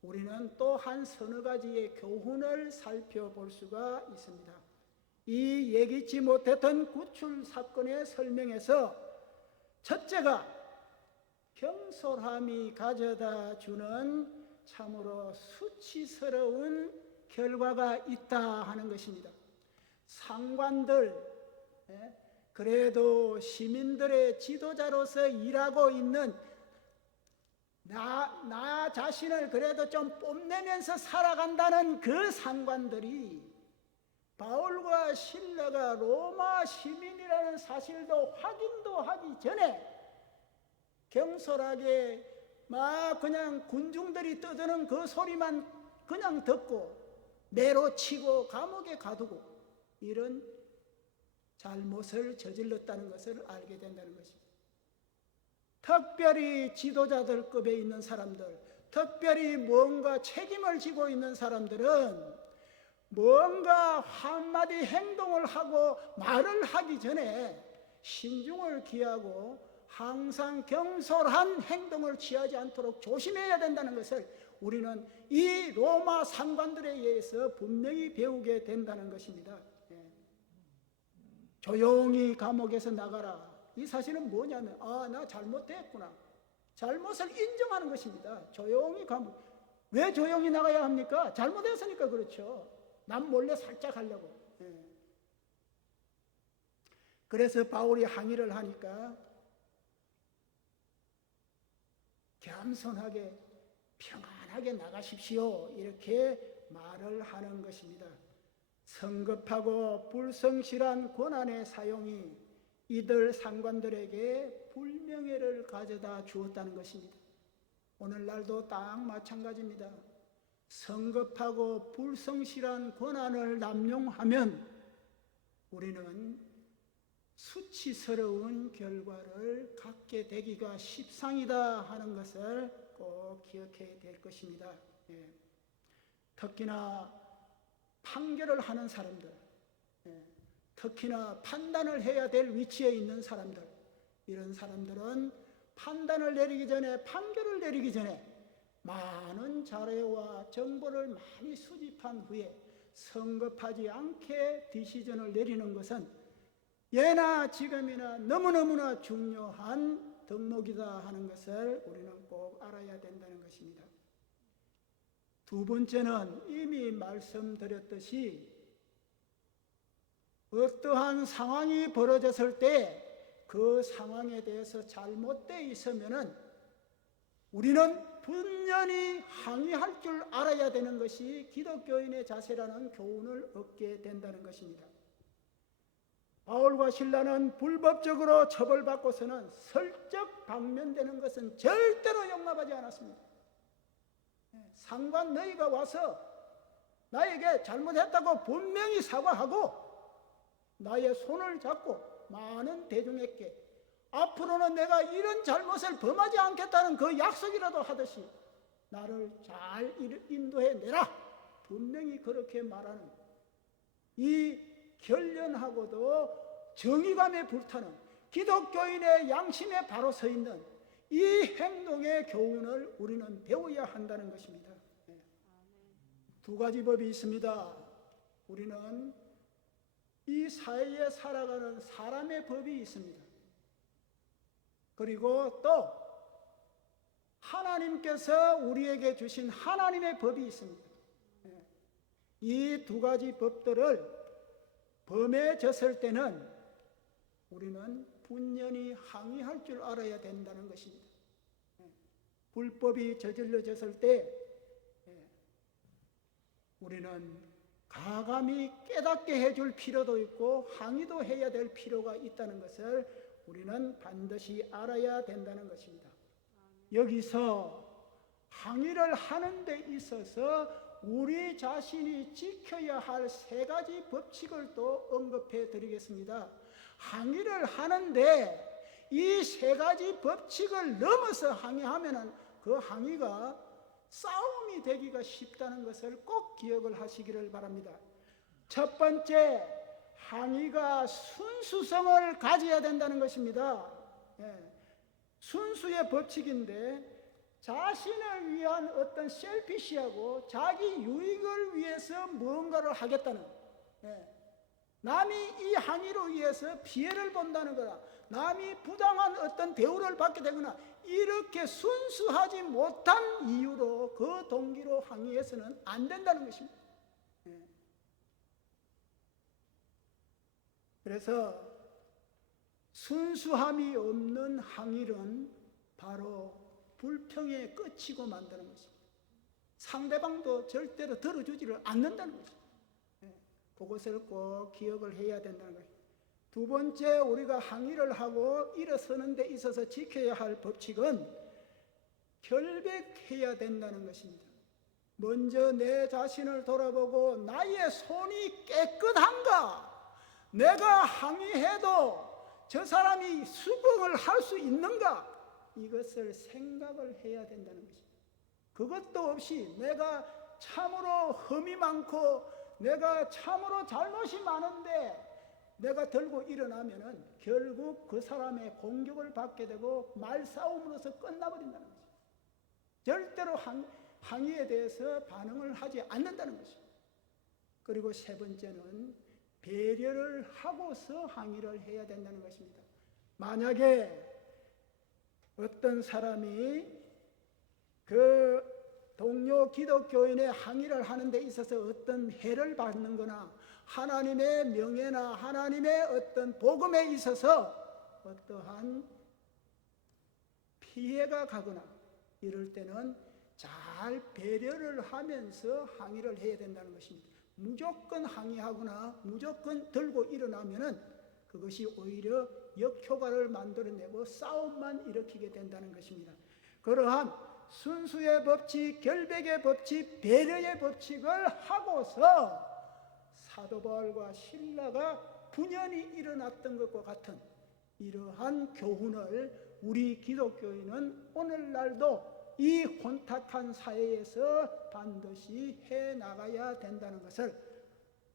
우리는 또 한 서너 가지의 교훈을 살펴볼 수가 있습니다. 이 예기치 못했던 구출 사건의 설명에서 첫째가 경솔함이 가져다 주는 참으로 수치스러운 결과가 있다 하는 것입니다. 상관들, 그래도 시민들의 지도자로서 일하고 있는 나 자신을 그래도 좀 뽐내면서 살아간다는 그 상관들이 바울과 실라가 로마 시민이라는 사실도 확인도 하기 전에 경솔하게 막 그냥 군중들이 떠드는 그 소리만 그냥 듣고 매로 치고 감옥에 가두고 이런 잘못을 저질렀다는 것을 알게 된다는 것입니다. 특별히 지도자들급에 있는 사람들, 특별히 뭔가 책임을 지고 있는 사람들은 뭔가 한마디 행동을 하고 말을 하기 전에 신중을 기하고 항상 경솔한 행동을 취하지 않도록 조심해야 된다는 것을 우리는 이 로마 상관들에 의해서 분명히 배우게 된다는 것입니다. 조용히 감옥에서 나가라. 이 사실은 뭐냐면 나 잘못됐구나. 잘못을 인정하는 것입니다. 조용히 감옥. 왜 조용히 나가야 합니까? 잘못했으니까 그렇죠. 남 몰래 살짝 하려고. 그래서 바울이 항의를 하니까 겸손하게 평안하게 나가십시오 이렇게 말을 하는 것입니다. 성급하고 불성실한 권한의 사용이 이들 상관들에게 불명예를 가져다 주었다는 것입니다. 오늘날도 딱 마찬가지입니다. 성급하고 불성실한 권한을 남용하면 우리는 수치스러운 결과를 갖게 되기가 십상이다 하는 것을 꼭 기억해야 될 것입니다. 특히나 판결을 하는 사람들, 특히나 판단을 해야 될 위치에 있는 사람들, 이런 사람들은 판단을 내리기 전에, 판결을 내리기 전에 많은 자료와 정보를 많이 수집한 후에 성급하지 않게 디시전을 내리는 것은 예나 지금이나 너무너무나 중요한 덕목이다 하는 것을 우리는 꼭 알아야 된다는 것입니다. 두 번째는 이미 말씀드렸듯이 어떠한 상황이 벌어졌을 때 그 상황에 대해서 잘못되어 있으면은 우리는 분연히 항의할 줄 알아야 되는 것이 기독교인의 자세라는 교훈을 얻게 된다는 것입니다. 바울과 실라는 불법적으로 처벌받고서는 슬쩍 방면되는 것은 절대로 용납하지 않았습니다. 상관 너희가 와서 나에게 잘못했다고 분명히 사과하고 나의 손을 잡고 많은 대중에게 앞으로는 내가 이런 잘못을 범하지 않겠다는 그 약속이라도 하듯이 나를 잘 인도해 내라. 분명히 그렇게 말하는 이 결연하고도 정의감에 불타는 기독교인의 양심에 바로 서 있는 이 행동의 교훈을 우리는 배워야 한다는 것입니다. 두 가지 법이 있습니다. 우리는 이 사회에 살아가는 사람의 법이 있습니다. 그리고 또 하나님께서 우리에게 주신 하나님의 법이 있습니다. 이 두 가지 법들을 범해졌을 때는 우리는 분연히 항의할 줄 알아야 된다는 것입니다. 불법이 저질러졌을 때 우리는 가감히 깨닫게 해줄 필요도 있고 항의도 해야 될 필요가 있다는 것을 우리는 반드시 알아야 된다는 것입니다. 여기서 항의를 하는 데 있어서 우리 자신이 지켜야 할 세 가지 법칙을 또 언급해 드리겠습니다. 항의를 하는데 이 세 가지 법칙을 넘어서 항의하면은 그 항의가 싸움이 되기가 쉽다는 것을 꼭 기억을 하시기를 바랍니다. 첫 번째, 항의가 순수성을 가져야 된다는 것입니다. 순수의 법칙인데 자신을 위한 어떤 셀피시하고 자기 유익을 위해서 무언가를 하겠다는, 남이 이 항의로 인해서 피해를 본다는 거라, 남이 부당한 어떤 대우를 받게 되거나 이렇게 순수하지 못한 이유로 그 동기로 항의해서는 안 된다는 것입니다. 그래서 순수함이 없는 항의는 바로 불평의 끝이고 만드는 것입니다. 상대방도 절대로 들어주지를 않는다는 것입니다. 그것을 꼭 기억을 해야 된다는 것입니다. 두 번째, 우리가 항의를 하고 일어서는 데 있어서 지켜야 할 법칙은 결백해야 된다는 것입니다. 먼저 내 자신을 돌아보고 나의 손이 깨끗한가? 내가 항의해도 저 사람이 수긍을 할 수 있는가? 이것을 생각을 해야 된다는 것입니다. 그것도 없이 내가 참으로 흠이 많고 내가 참으로 잘못이 많은데 내가 들고 일어나면은 결국 그 사람의 공격을 받게 되고 말싸움으로서 끝나버린다는 것입니다. 절대로 항의에 대해서 반응을 하지 않는다는 것입니다. 그리고 세 번째는 배려를 하고서 항의를 해야 된다는 것입니다. 만약에 어떤 사람이 그 동료 기독교인의 항의를 하는 데 있어서 어떤 해를 받는 거나 하나님의 명예나 하나님의 어떤 복음에 있어서 어떠한 피해가 가거나 이럴 때는 잘 배려를 하면서 항의를 해야 된다는 것입니다. 무조건 항의하거나 무조건 들고 일어나면은 그것이 오히려 역효과를 만들어내고 싸움만 일으키게 된다는 것입니다. 그러한 순수의 법칙, 결백의 법칙, 배려의 법칙을 하고서 사도 바울과 실라가 분연히 일어났던 것과 같은 이러한 교훈을 우리 기독교인은 오늘날도 이 혼탁한 사회에서 반드시 해나가야 된다는 것을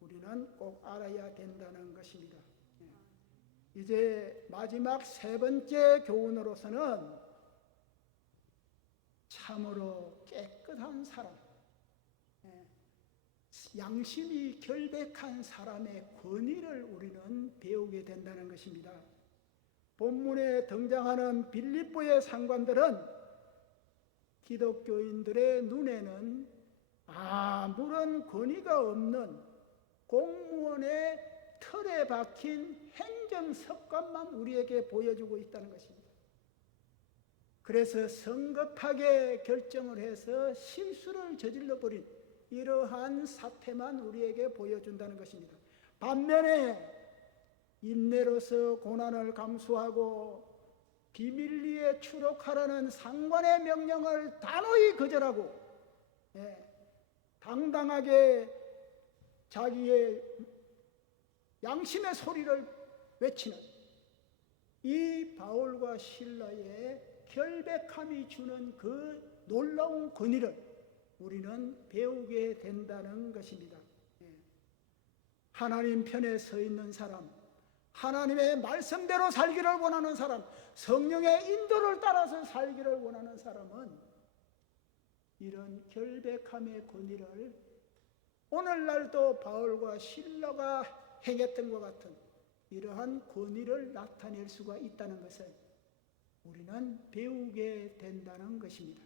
우리는 꼭 알아야 된다는 것입니다. 이제 마지막 세 번째 교훈으로서는 참으로 깨끗한 사람, 양심이 결백한 사람의 권위를 우리는 배우게 된다는 것입니다. 본문에 등장하는 빌립보의 상관들은 기독교인들의 눈에는 아무런 권위가 없는 공무원의 틀에 박힌 행정석관만 우리에게 보여주고 있다는 것입니다. 그래서 성급하게 결정을 해서 실수를 저질러 버린 이러한 사태만 우리에게 보여준다는 것입니다. 반면에 인내로서 고난을 감수하고 비밀리에 추록하라는 상관의 명령을 단호히 거절하고 당당하게 자기의 양심의 소리를 외치는 이 바울과 실라의 결백함이 주는 그 놀라운 권위를 우리는 배우게 된다는 것입니다. 하나님 편에 서 있는 사람, 하나님의 말씀대로 살기를 원하는 사람, 성령의 인도를 따라서 살기를 원하는 사람은 이런 결백함의 권위를 오늘날도 바울과 실라가 행했던 것 같은 이러한 권위를 나타낼 수가 있다는 것을 우리는 배우게 된다는 것입니다.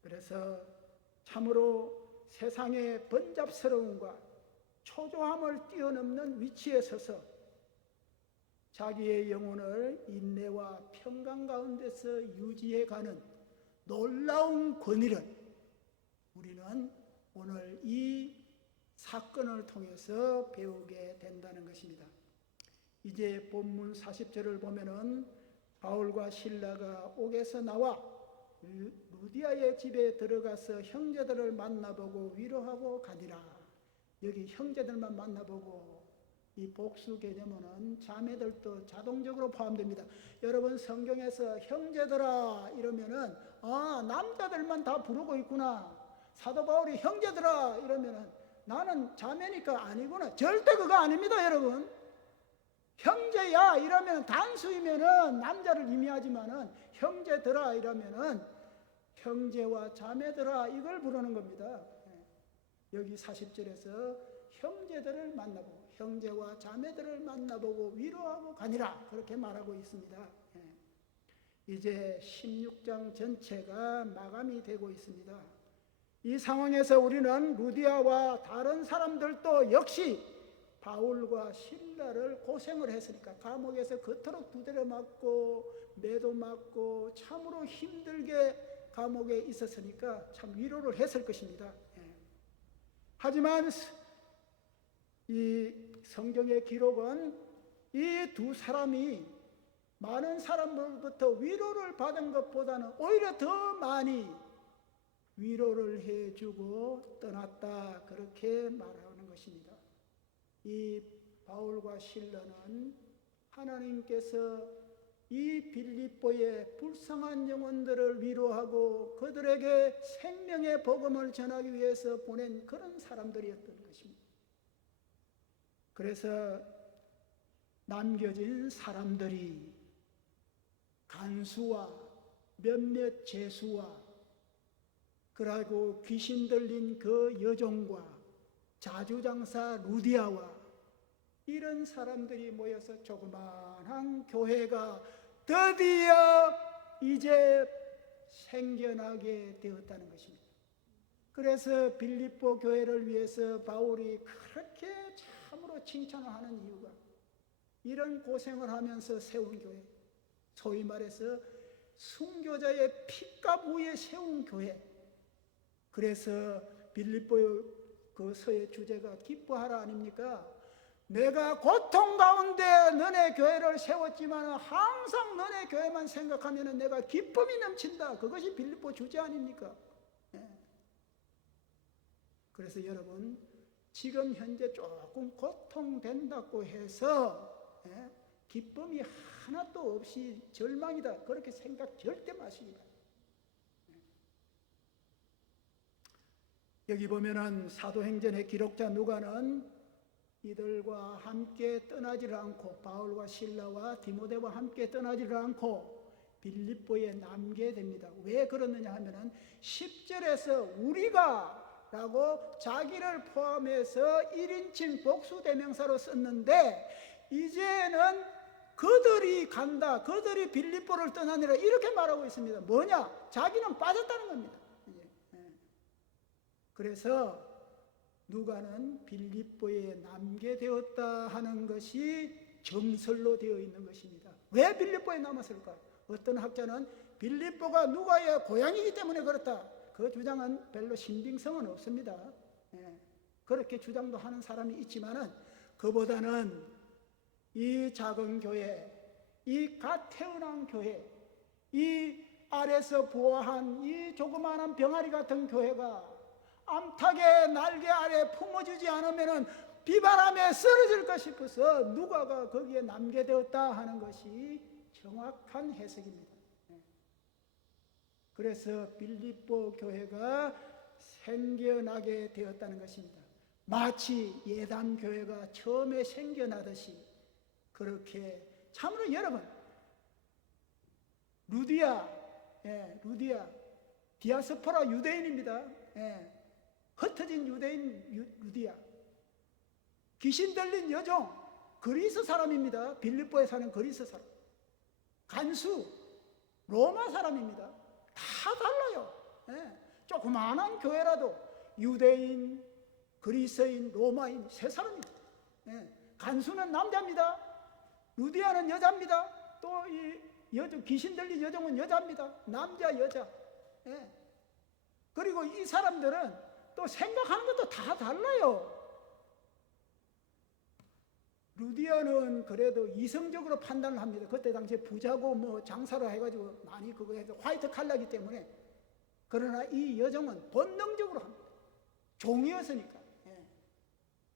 그래서 참으로 세상의 번잡스러움과 초조함을 뛰어넘는 위치에 서서 자기의 영혼을 인내와 평강 가운데서 유지해가는 놀라운 권위를 우리는 오늘 이 사건을 통해서 배우게 된다는 것입니다. 이제 본문 40절을 보면은 바울과 실라가 옥에서 나와 루디아의 집에 들어가서 형제들을 만나보고 위로하고 가니라. 여기 형제들만 만나보고 이 복수 개념은 자매들도 자동적으로 포함됩니다. 여러분 성경에서 형제들아 이러면은 남자들만 다 부르고 있구나. 사도 바울이 형제들아 이러면은 나는 자매니까 아니구나. 절대 그거 아닙니다, 여러분. 형제야 이러면 단수이면은 남자를 의미하지만은 형제들아 이러면은 형제와 자매들아 이걸 부르는 겁니다. 여기 40절에서 형제들을 만나보고 형제와 자매들을 만나보고 위로하고 가니라 그렇게 말하고 있습니다. 이제 16장 전체가 마감이 되고 있습니다. 이 상황에서 우리는 루디아와 다른 사람들도 역시 바울과 실라를 고생을 했으니까 감옥에서 그토록 두드려 맞고 매도 맞고 참으로 힘들게 감옥에 있었으니까 참 위로를 했을 것입니다. 하지만 이 성경의 기록은 이 두 사람이 많은 사람들로부터 위로를 받은 것보다는 오히려 더 많이 위로를 해주고 떠났다 그렇게 말하는 것입니다. 이 바울과 실라는 하나님께서 이 빌립보의 불쌍한 영혼들을 위로하고 그들에게 생명의 복음을 전하기 위해서 보낸 그런 사람들이었던 것입니다. 그래서 남겨진 사람들이 간수와 몇몇 죄수와 그리고 귀신 들린 그 여종과 자주장사 루디아와 이런 사람들이 모여서 조그마한 교회가 드디어 이제 생겨나게 되었다는 것입니다. 그래서 빌립보 교회를 위해서 바울이 그렇게 참으로 칭찬을 하는 이유가 이런 고생을 하면서 세운 교회, 소위 말해서 순교자의 피값 위에 세운 교회. 그래서 빌립보 그 서의 주제가 기뻐하라 아닙니까? 내가 고통 가운데 너네 교회를 세웠지만 항상 너네 교회만 생각하면 내가 기쁨이 넘친다. 그것이 빌립보 주제 아닙니까? 그래서 여러분 지금 현재 조금 고통된다고 해서 기쁨이 하나도 없이 절망이다 그렇게 생각 절대 마십니다. 여기 보면은 사도행전의 기록자 누가는 이들과 함께 떠나지를 않고 바울과 실라와 디모데와 함께 떠나지를 않고 빌립보에 남게 됩니다. 왜 그러느냐 하면은 10절에서 우리가 라고 자기를 포함해서 1인칭 복수대명사로 썼는데 이제는 그들이 간다, 그들이 빌립보를 떠나니라 이렇게 말하고 있습니다. 뭐냐? 자기는 빠졌다는 겁니다. 그래서 누가는 빌립보에 남게 되었다 하는 것이 정설로 되어 있는 것입니다. 왜 빌립보에 남았을까? 어떤 학자는 빌립보가 누가의 고향이기 때문에 그렇다. 그 주장은 별로 신빙성은 없습니다. 그렇게 주장도 하는 사람이 있지만은 그보다는 이 작은 교회, 이 갓 태어난 교회, 이 아래서 부화한 이 조그마한 병아리 같은 교회가 암탉의 날개 아래 품어주지 않으면 비바람에 쓰러질까 싶어서 누가가 거기에 남게 되었다 하는 것이 정확한 해석입니다. 그래서 빌립보 교회가 생겨나게 되었다는 것입니다. 마치 예담 교회가 처음에 생겨나듯이 그렇게 참으로 여러분 루디아 디아스포라 유대인입니다. 흩어진 유대인 루디아 귀신 들린 여종 그리스 사람입니다. 빌립보에 사는 그리스 사람 간수 로마 사람입니다. 다 달라요. 조그마한 교회라도 유대인, 그리스인, 로마인 세 사람입니다. 간수는 남자입니다. 루디아는 여자입니다. 또 이 귀신 들린 여종은 여자입니다. 남자, 여자. 그리고 이 사람들은 또 생각하는 것도 다 달라요. 루디아는 그래도 이성적으로 판단을 합니다. 그때 당시에 부자고 뭐 장사를 해가지고 많이 그거 해서 화이트 칼라기 때문에. 그러나 이 여종은 본능적으로 합니다. 종이었으니까.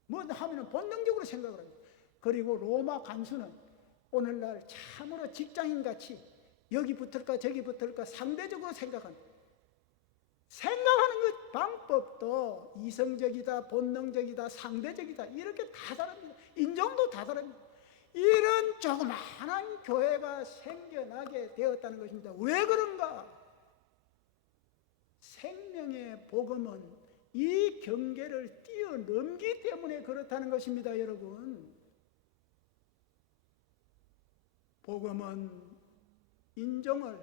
뭐 하면은 본능적으로 생각을 합니다. 그리고 로마 간수는 오늘날 참으로 직장인같이 여기 붙을까 저기 붙을까 상대적으로 생각합니다. 생각하는 것 방법도 이성적이다, 본능적이다, 상대적이다 이렇게 다 다릅니다. 인정도 다 다릅니다. 이런 조그마한 교회가 생겨나게 되었다는 것입니다. 왜 그런가? 생명의 복음은 이 경계를 뛰어넘기 때문에 그렇다는 것입니다. 여러분 복음은 인종을,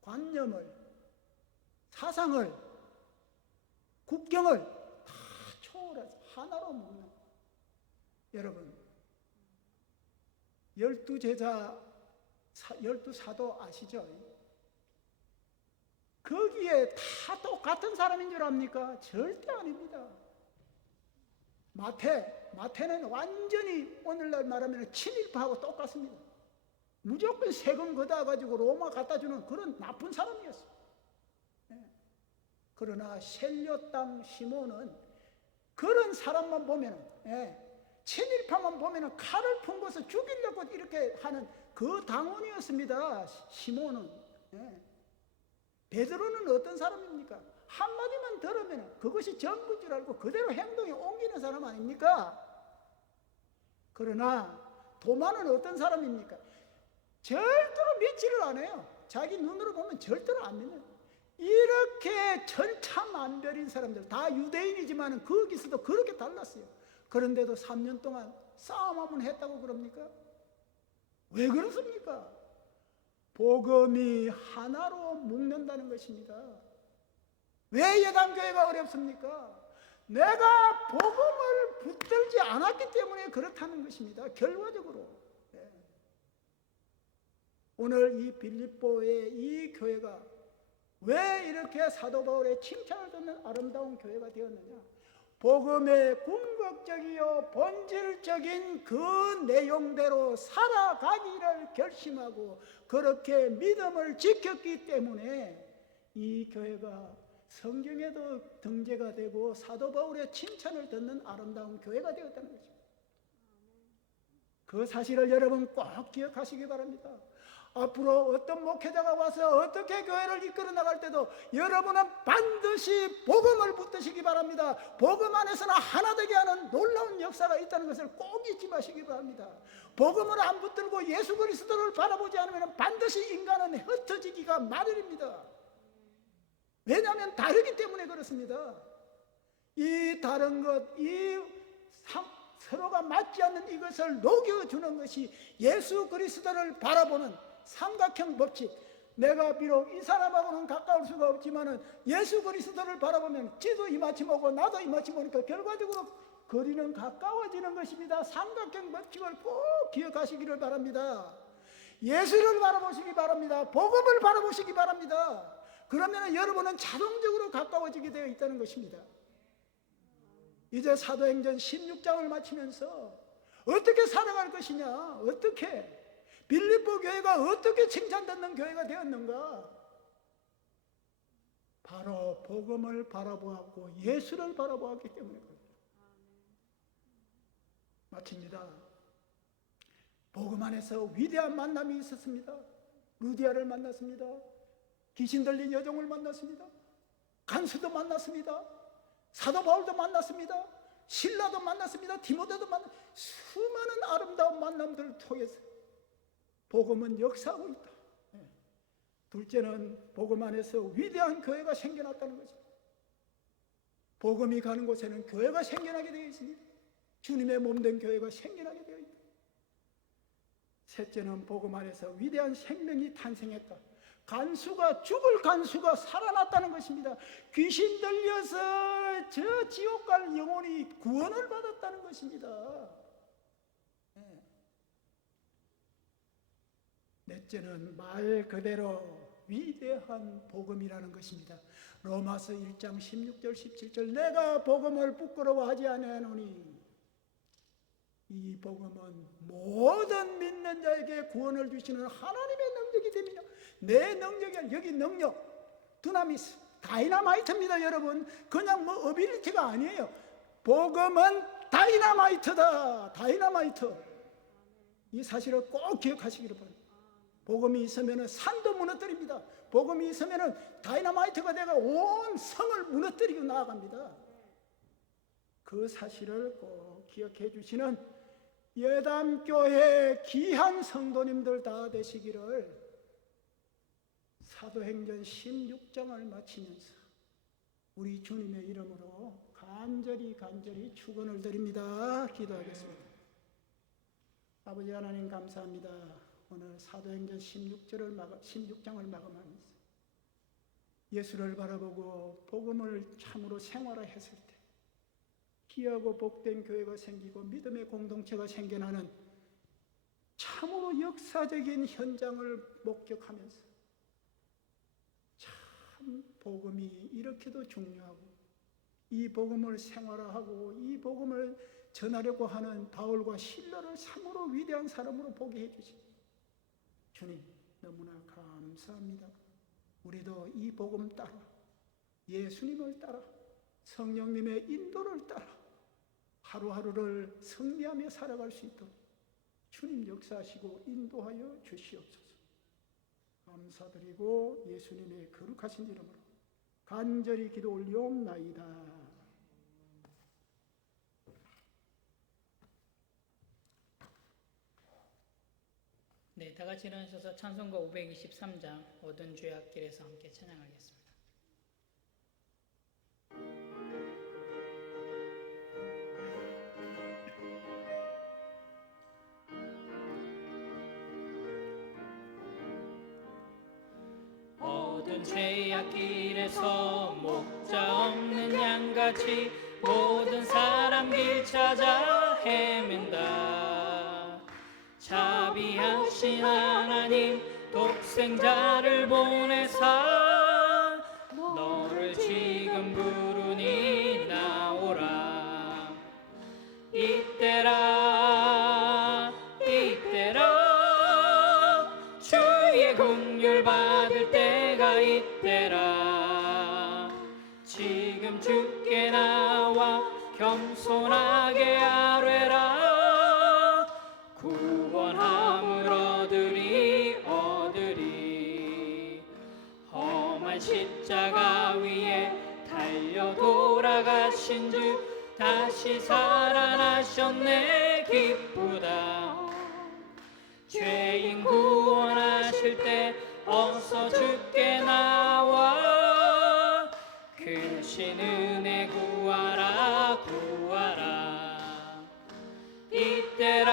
관념을, 사상을, 국경을 다 초월해서 하나로 묶는 여러분 12제자, 12사도 아시죠? 거기에 다 똑같은 사람인 줄 압니까? 절대 아닙니다. 마태는 완전히 오늘날 말하면 친일파하고 똑같습니다. 무조건 세금 걷어가지고 로마 갖다 주는 그런 나쁜 사람이었어요. 그러나 셀료 땅 시몬은 그런 사람만 보면 친일파만 보면은 칼을 품고서 죽이려고 이렇게 하는 그 당원이었습니다. 시몬은. 예. 베드로는 어떤 사람입니까? 한마디만 들으면 그것이 전부인 줄 알고 그대로 행동에 옮기는 사람 아닙니까? 그러나 도마는 어떤 사람입니까? 절대로 믿지를 않아요. 자기 눈으로 보면 절대로 안 믿어요. 이렇게 천차만별인 사람들, 다 유대인이지만 거기서도 그렇게 달랐어요. 그런데도 3년 동안 싸움 한번 했다고 그럽니까? 왜 그렇습니까? 복음이 하나로 묶는다는 것입니다. 왜 예당교회가 어렵습니까? 내가 복음을 붙들지 않았기 때문에 그렇다는 것입니다. 결과적으로. 네. 오늘 이 빌립보의 이 교회가 왜 이렇게 사도 바울의 칭찬을 듣는 아름다운 교회가 되었느냐? 복음의 궁극적이요 본질적인 그 내용대로 살아가기를 결심하고 그렇게 믿음을 지켰기 때문에 이 교회가 성경에도 등재가 되고 사도 바울의 칭찬을 듣는 아름다운 교회가 되었다는 것입니다. 그 사실을 여러분 꼭 기억하시기 바랍니다. 앞으로 어떤 목회자가 와서 어떻게 교회를 이끌어 나갈 때도 여러분은 반드시 복음을 붙드시기 바랍니다. 복음 안에서는 하나 되게 하는 놀라운 역사가 있다는 것을 꼭 잊지 마시기 바랍니다. 복음을 안 붙들고 예수 그리스도를 바라보지 않으면 반드시 인간은 흩어지기가 마련입니다. 왜냐하면 다르기 때문에 그렇습니다. 이 다른 것, 서로가 맞지 않는 이것을 녹여주는 것이 예수 그리스도를 바라보는 삼각형 법칙. 내가 비록 이 사람하고는 가까울 수가 없지만은 예수 그리스도를 바라보면 지도 이마침 오고 나도 이마침 오니까 결과적으로 거리는 가까워지는 것입니다. 삼각형 법칙을 꼭 기억하시기를 바랍니다. 예수를 바라보시기 바랍니다. 복음을 바라보시기 바랍니다. 그러면 여러분은 자동적으로 가까워지게 되어 있다는 것입니다. 이제 사도행전 16장을 마치면서 어떻게 살아갈 것이냐, 어떻게 빌립보 교회가 어떻게 칭찬받는 교회가 되었는가? 바로 복음을 바라보았고 예수를 바라보았기 때문에 그렇습니다. 마칩니다. 복음 안에서 위대한 만남이 있었습니다. 루디아를 만났습니다. 귀신 들린 여종을 만났습니다. 간수도 만났습니다. 사도 바울도 만났습니다. 신라도 만났습니다. 디모데도 만났습니다. 수많은 아름다운 만남들을 통해서 복음은 역사하고 있다. 둘째는 복음 안에서 위대한 교회가 생겨났다는 것입니다. 복음이 가는 곳에는 교회가 생겨나게 되어 있습니다. 주님의 몸된 교회가 생겨나게 되어 있다. 셋째는 복음 안에서 위대한 생명이 탄생했다. 죽을 간수가 살아났다는 것입니다. 귀신 들려서 저 지옥 갈 영혼이 구원을 받았다는 것입니다. 넷째는 말 그대로 위대한 복음이라는 것입니다. 로마서 1장 16절 17절 내가 복음을 부끄러워하지 아니하노니 이 복음은 모든 믿는 자에게 구원을 주시는 하나님의 능력이 됩니다. 내 능력이 아니라 여기 능력, 두나미스, 다이나마이트입니다. 여러분 그냥 뭐 어빌리티가 아니에요. 복음은 다이나마이트다. 다이나마이트. 이 사실을 꼭 기억하시기를 바랍니다. 복음이 있으면 산도 무너뜨립니다. 복음이 있으면 다이나마이트가 되어 온 성을 무너뜨리고 나아갑니다. 그 사실을 꼭 기억해 주시는 예담교회 귀한 성도님들 다 되시기를 사도행전 16장을 마치면서 우리 주님의 이름으로 간절히 축원을 드립니다. 기도하겠습니다. 아버지 하나님 감사합니다. 오늘 사도행전 16장을 마감하면서 예수를 바라보고 복음을 참으로 생활화했을 때 귀하고 복된 교회가 생기고 믿음의 공동체가 생겨나는 참으로 역사적인 현장을 목격하면서 참 복음이 이렇게도 중요하고 이 복음을 생활화하고 이 복음을 전하려고 하는 바울과 실라를 참으로 위대한 사람으로 보게 해주신 주님 너무나 감사합니다. 우리도 이 복음 따라 예수님을 따라 성령님의 인도를 따라 하루하루를 승리하며 살아갈 수 있도록 주님 역사하시고 인도하여 주시옵소서. 감사드리고 예수님의 거룩하신 이름으로 간절히 기도 올리옵나이다. 네, 다 같이 일어나셔서 찬송가 523장 모든 주의 앞길에서 함께 찬양하겠습니다. 모든 죄의 앞길에서 목자 없는 양같이 모든 사람 길 찾아 헤맨다. 자비하신 하나님 독생자를 보내사 너를 지금 부르니 나오라. 이때라 주의 긍휼 받을 때가 이때라. 지금 주께 나와 겸손하게 아뢰라. 구원함을 얻으리. 험한 십자가 위에 달려 돌아가신 주 다시 살아나셨네. 기쁘다. 죄인 구원하실 때 어서 주께 나와 크신 은혜 구하라. 이때라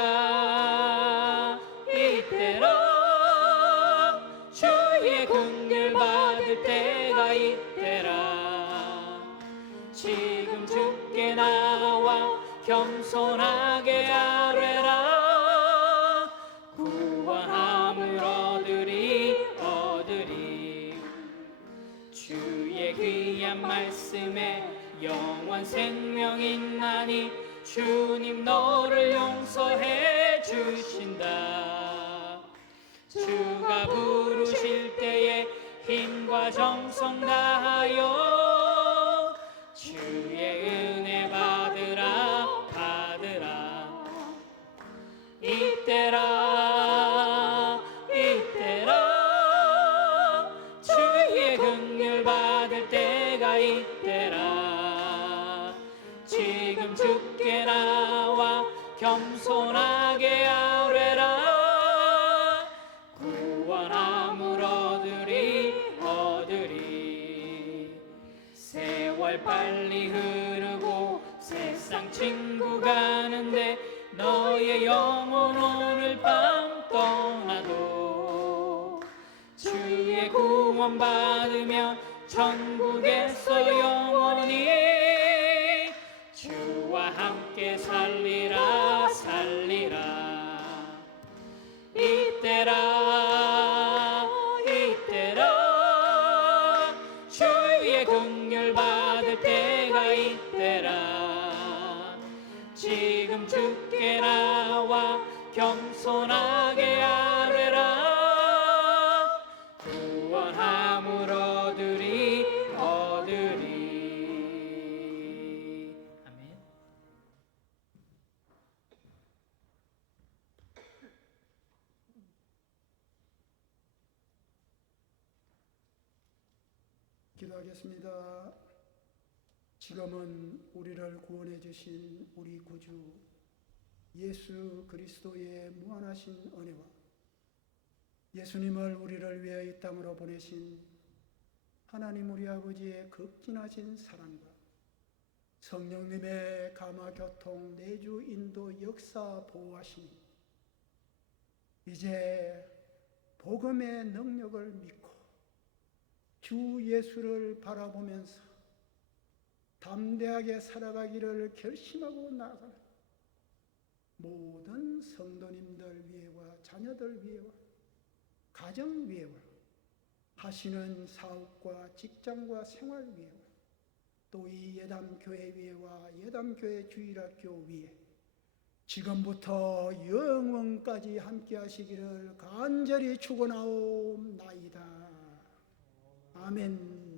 주의 긍휼 받을 때가 이때라. 지금 주께 나와 겸손하게 아뢰라. 구원함을 얻으리. 주의 귀한 말씀에 영원 생명 있나니 주님 너를 용서해 주신다. 주가 부르실 때에 힘과 정성 다하여 주의 은혜 받으라. 이때라 주의 긍휼 받을 때가 이때라. 지금 주께 나와 겸손하게 아뢰라. 구원함을 얻으리. 세월 빨리 흐르고 세상 친구 가는데 너의 영혼 오늘 밤 떠나도 주의 구원 받으면 천국에서 영원히 주와 함께 살리라. 이때라 주의 긍휼 받을 때가 이때라. 지금 주께 나와 겸손하게 아뢰라. 구원함을 얻으리. 아멘. 기도하겠습니다. 지금은 우리를 구원해 주신 우리 구주 예수 그리스도의 무한하신 은혜와 예수님을 우리를 위해 이 땅으로 보내신 하나님 우리 아버지의 극진하신 사랑과 성령님의 감화 교통 내주 인도 역사 보호하시니 이제 복음의 능력을 믿고 주 예수를 바라보면서 담대하게 살아가기를 결심하고 나아가는 모든 성도님들 위에와 자녀들 위에와 가정 위에와 하시는 사업과 직장과 생활 위에와 또 이 예담교회 위에와 예담교회 주일학교 위에 지금부터 영원까지 함께 하시기를 간절히 축원하옵나이다. 아멘.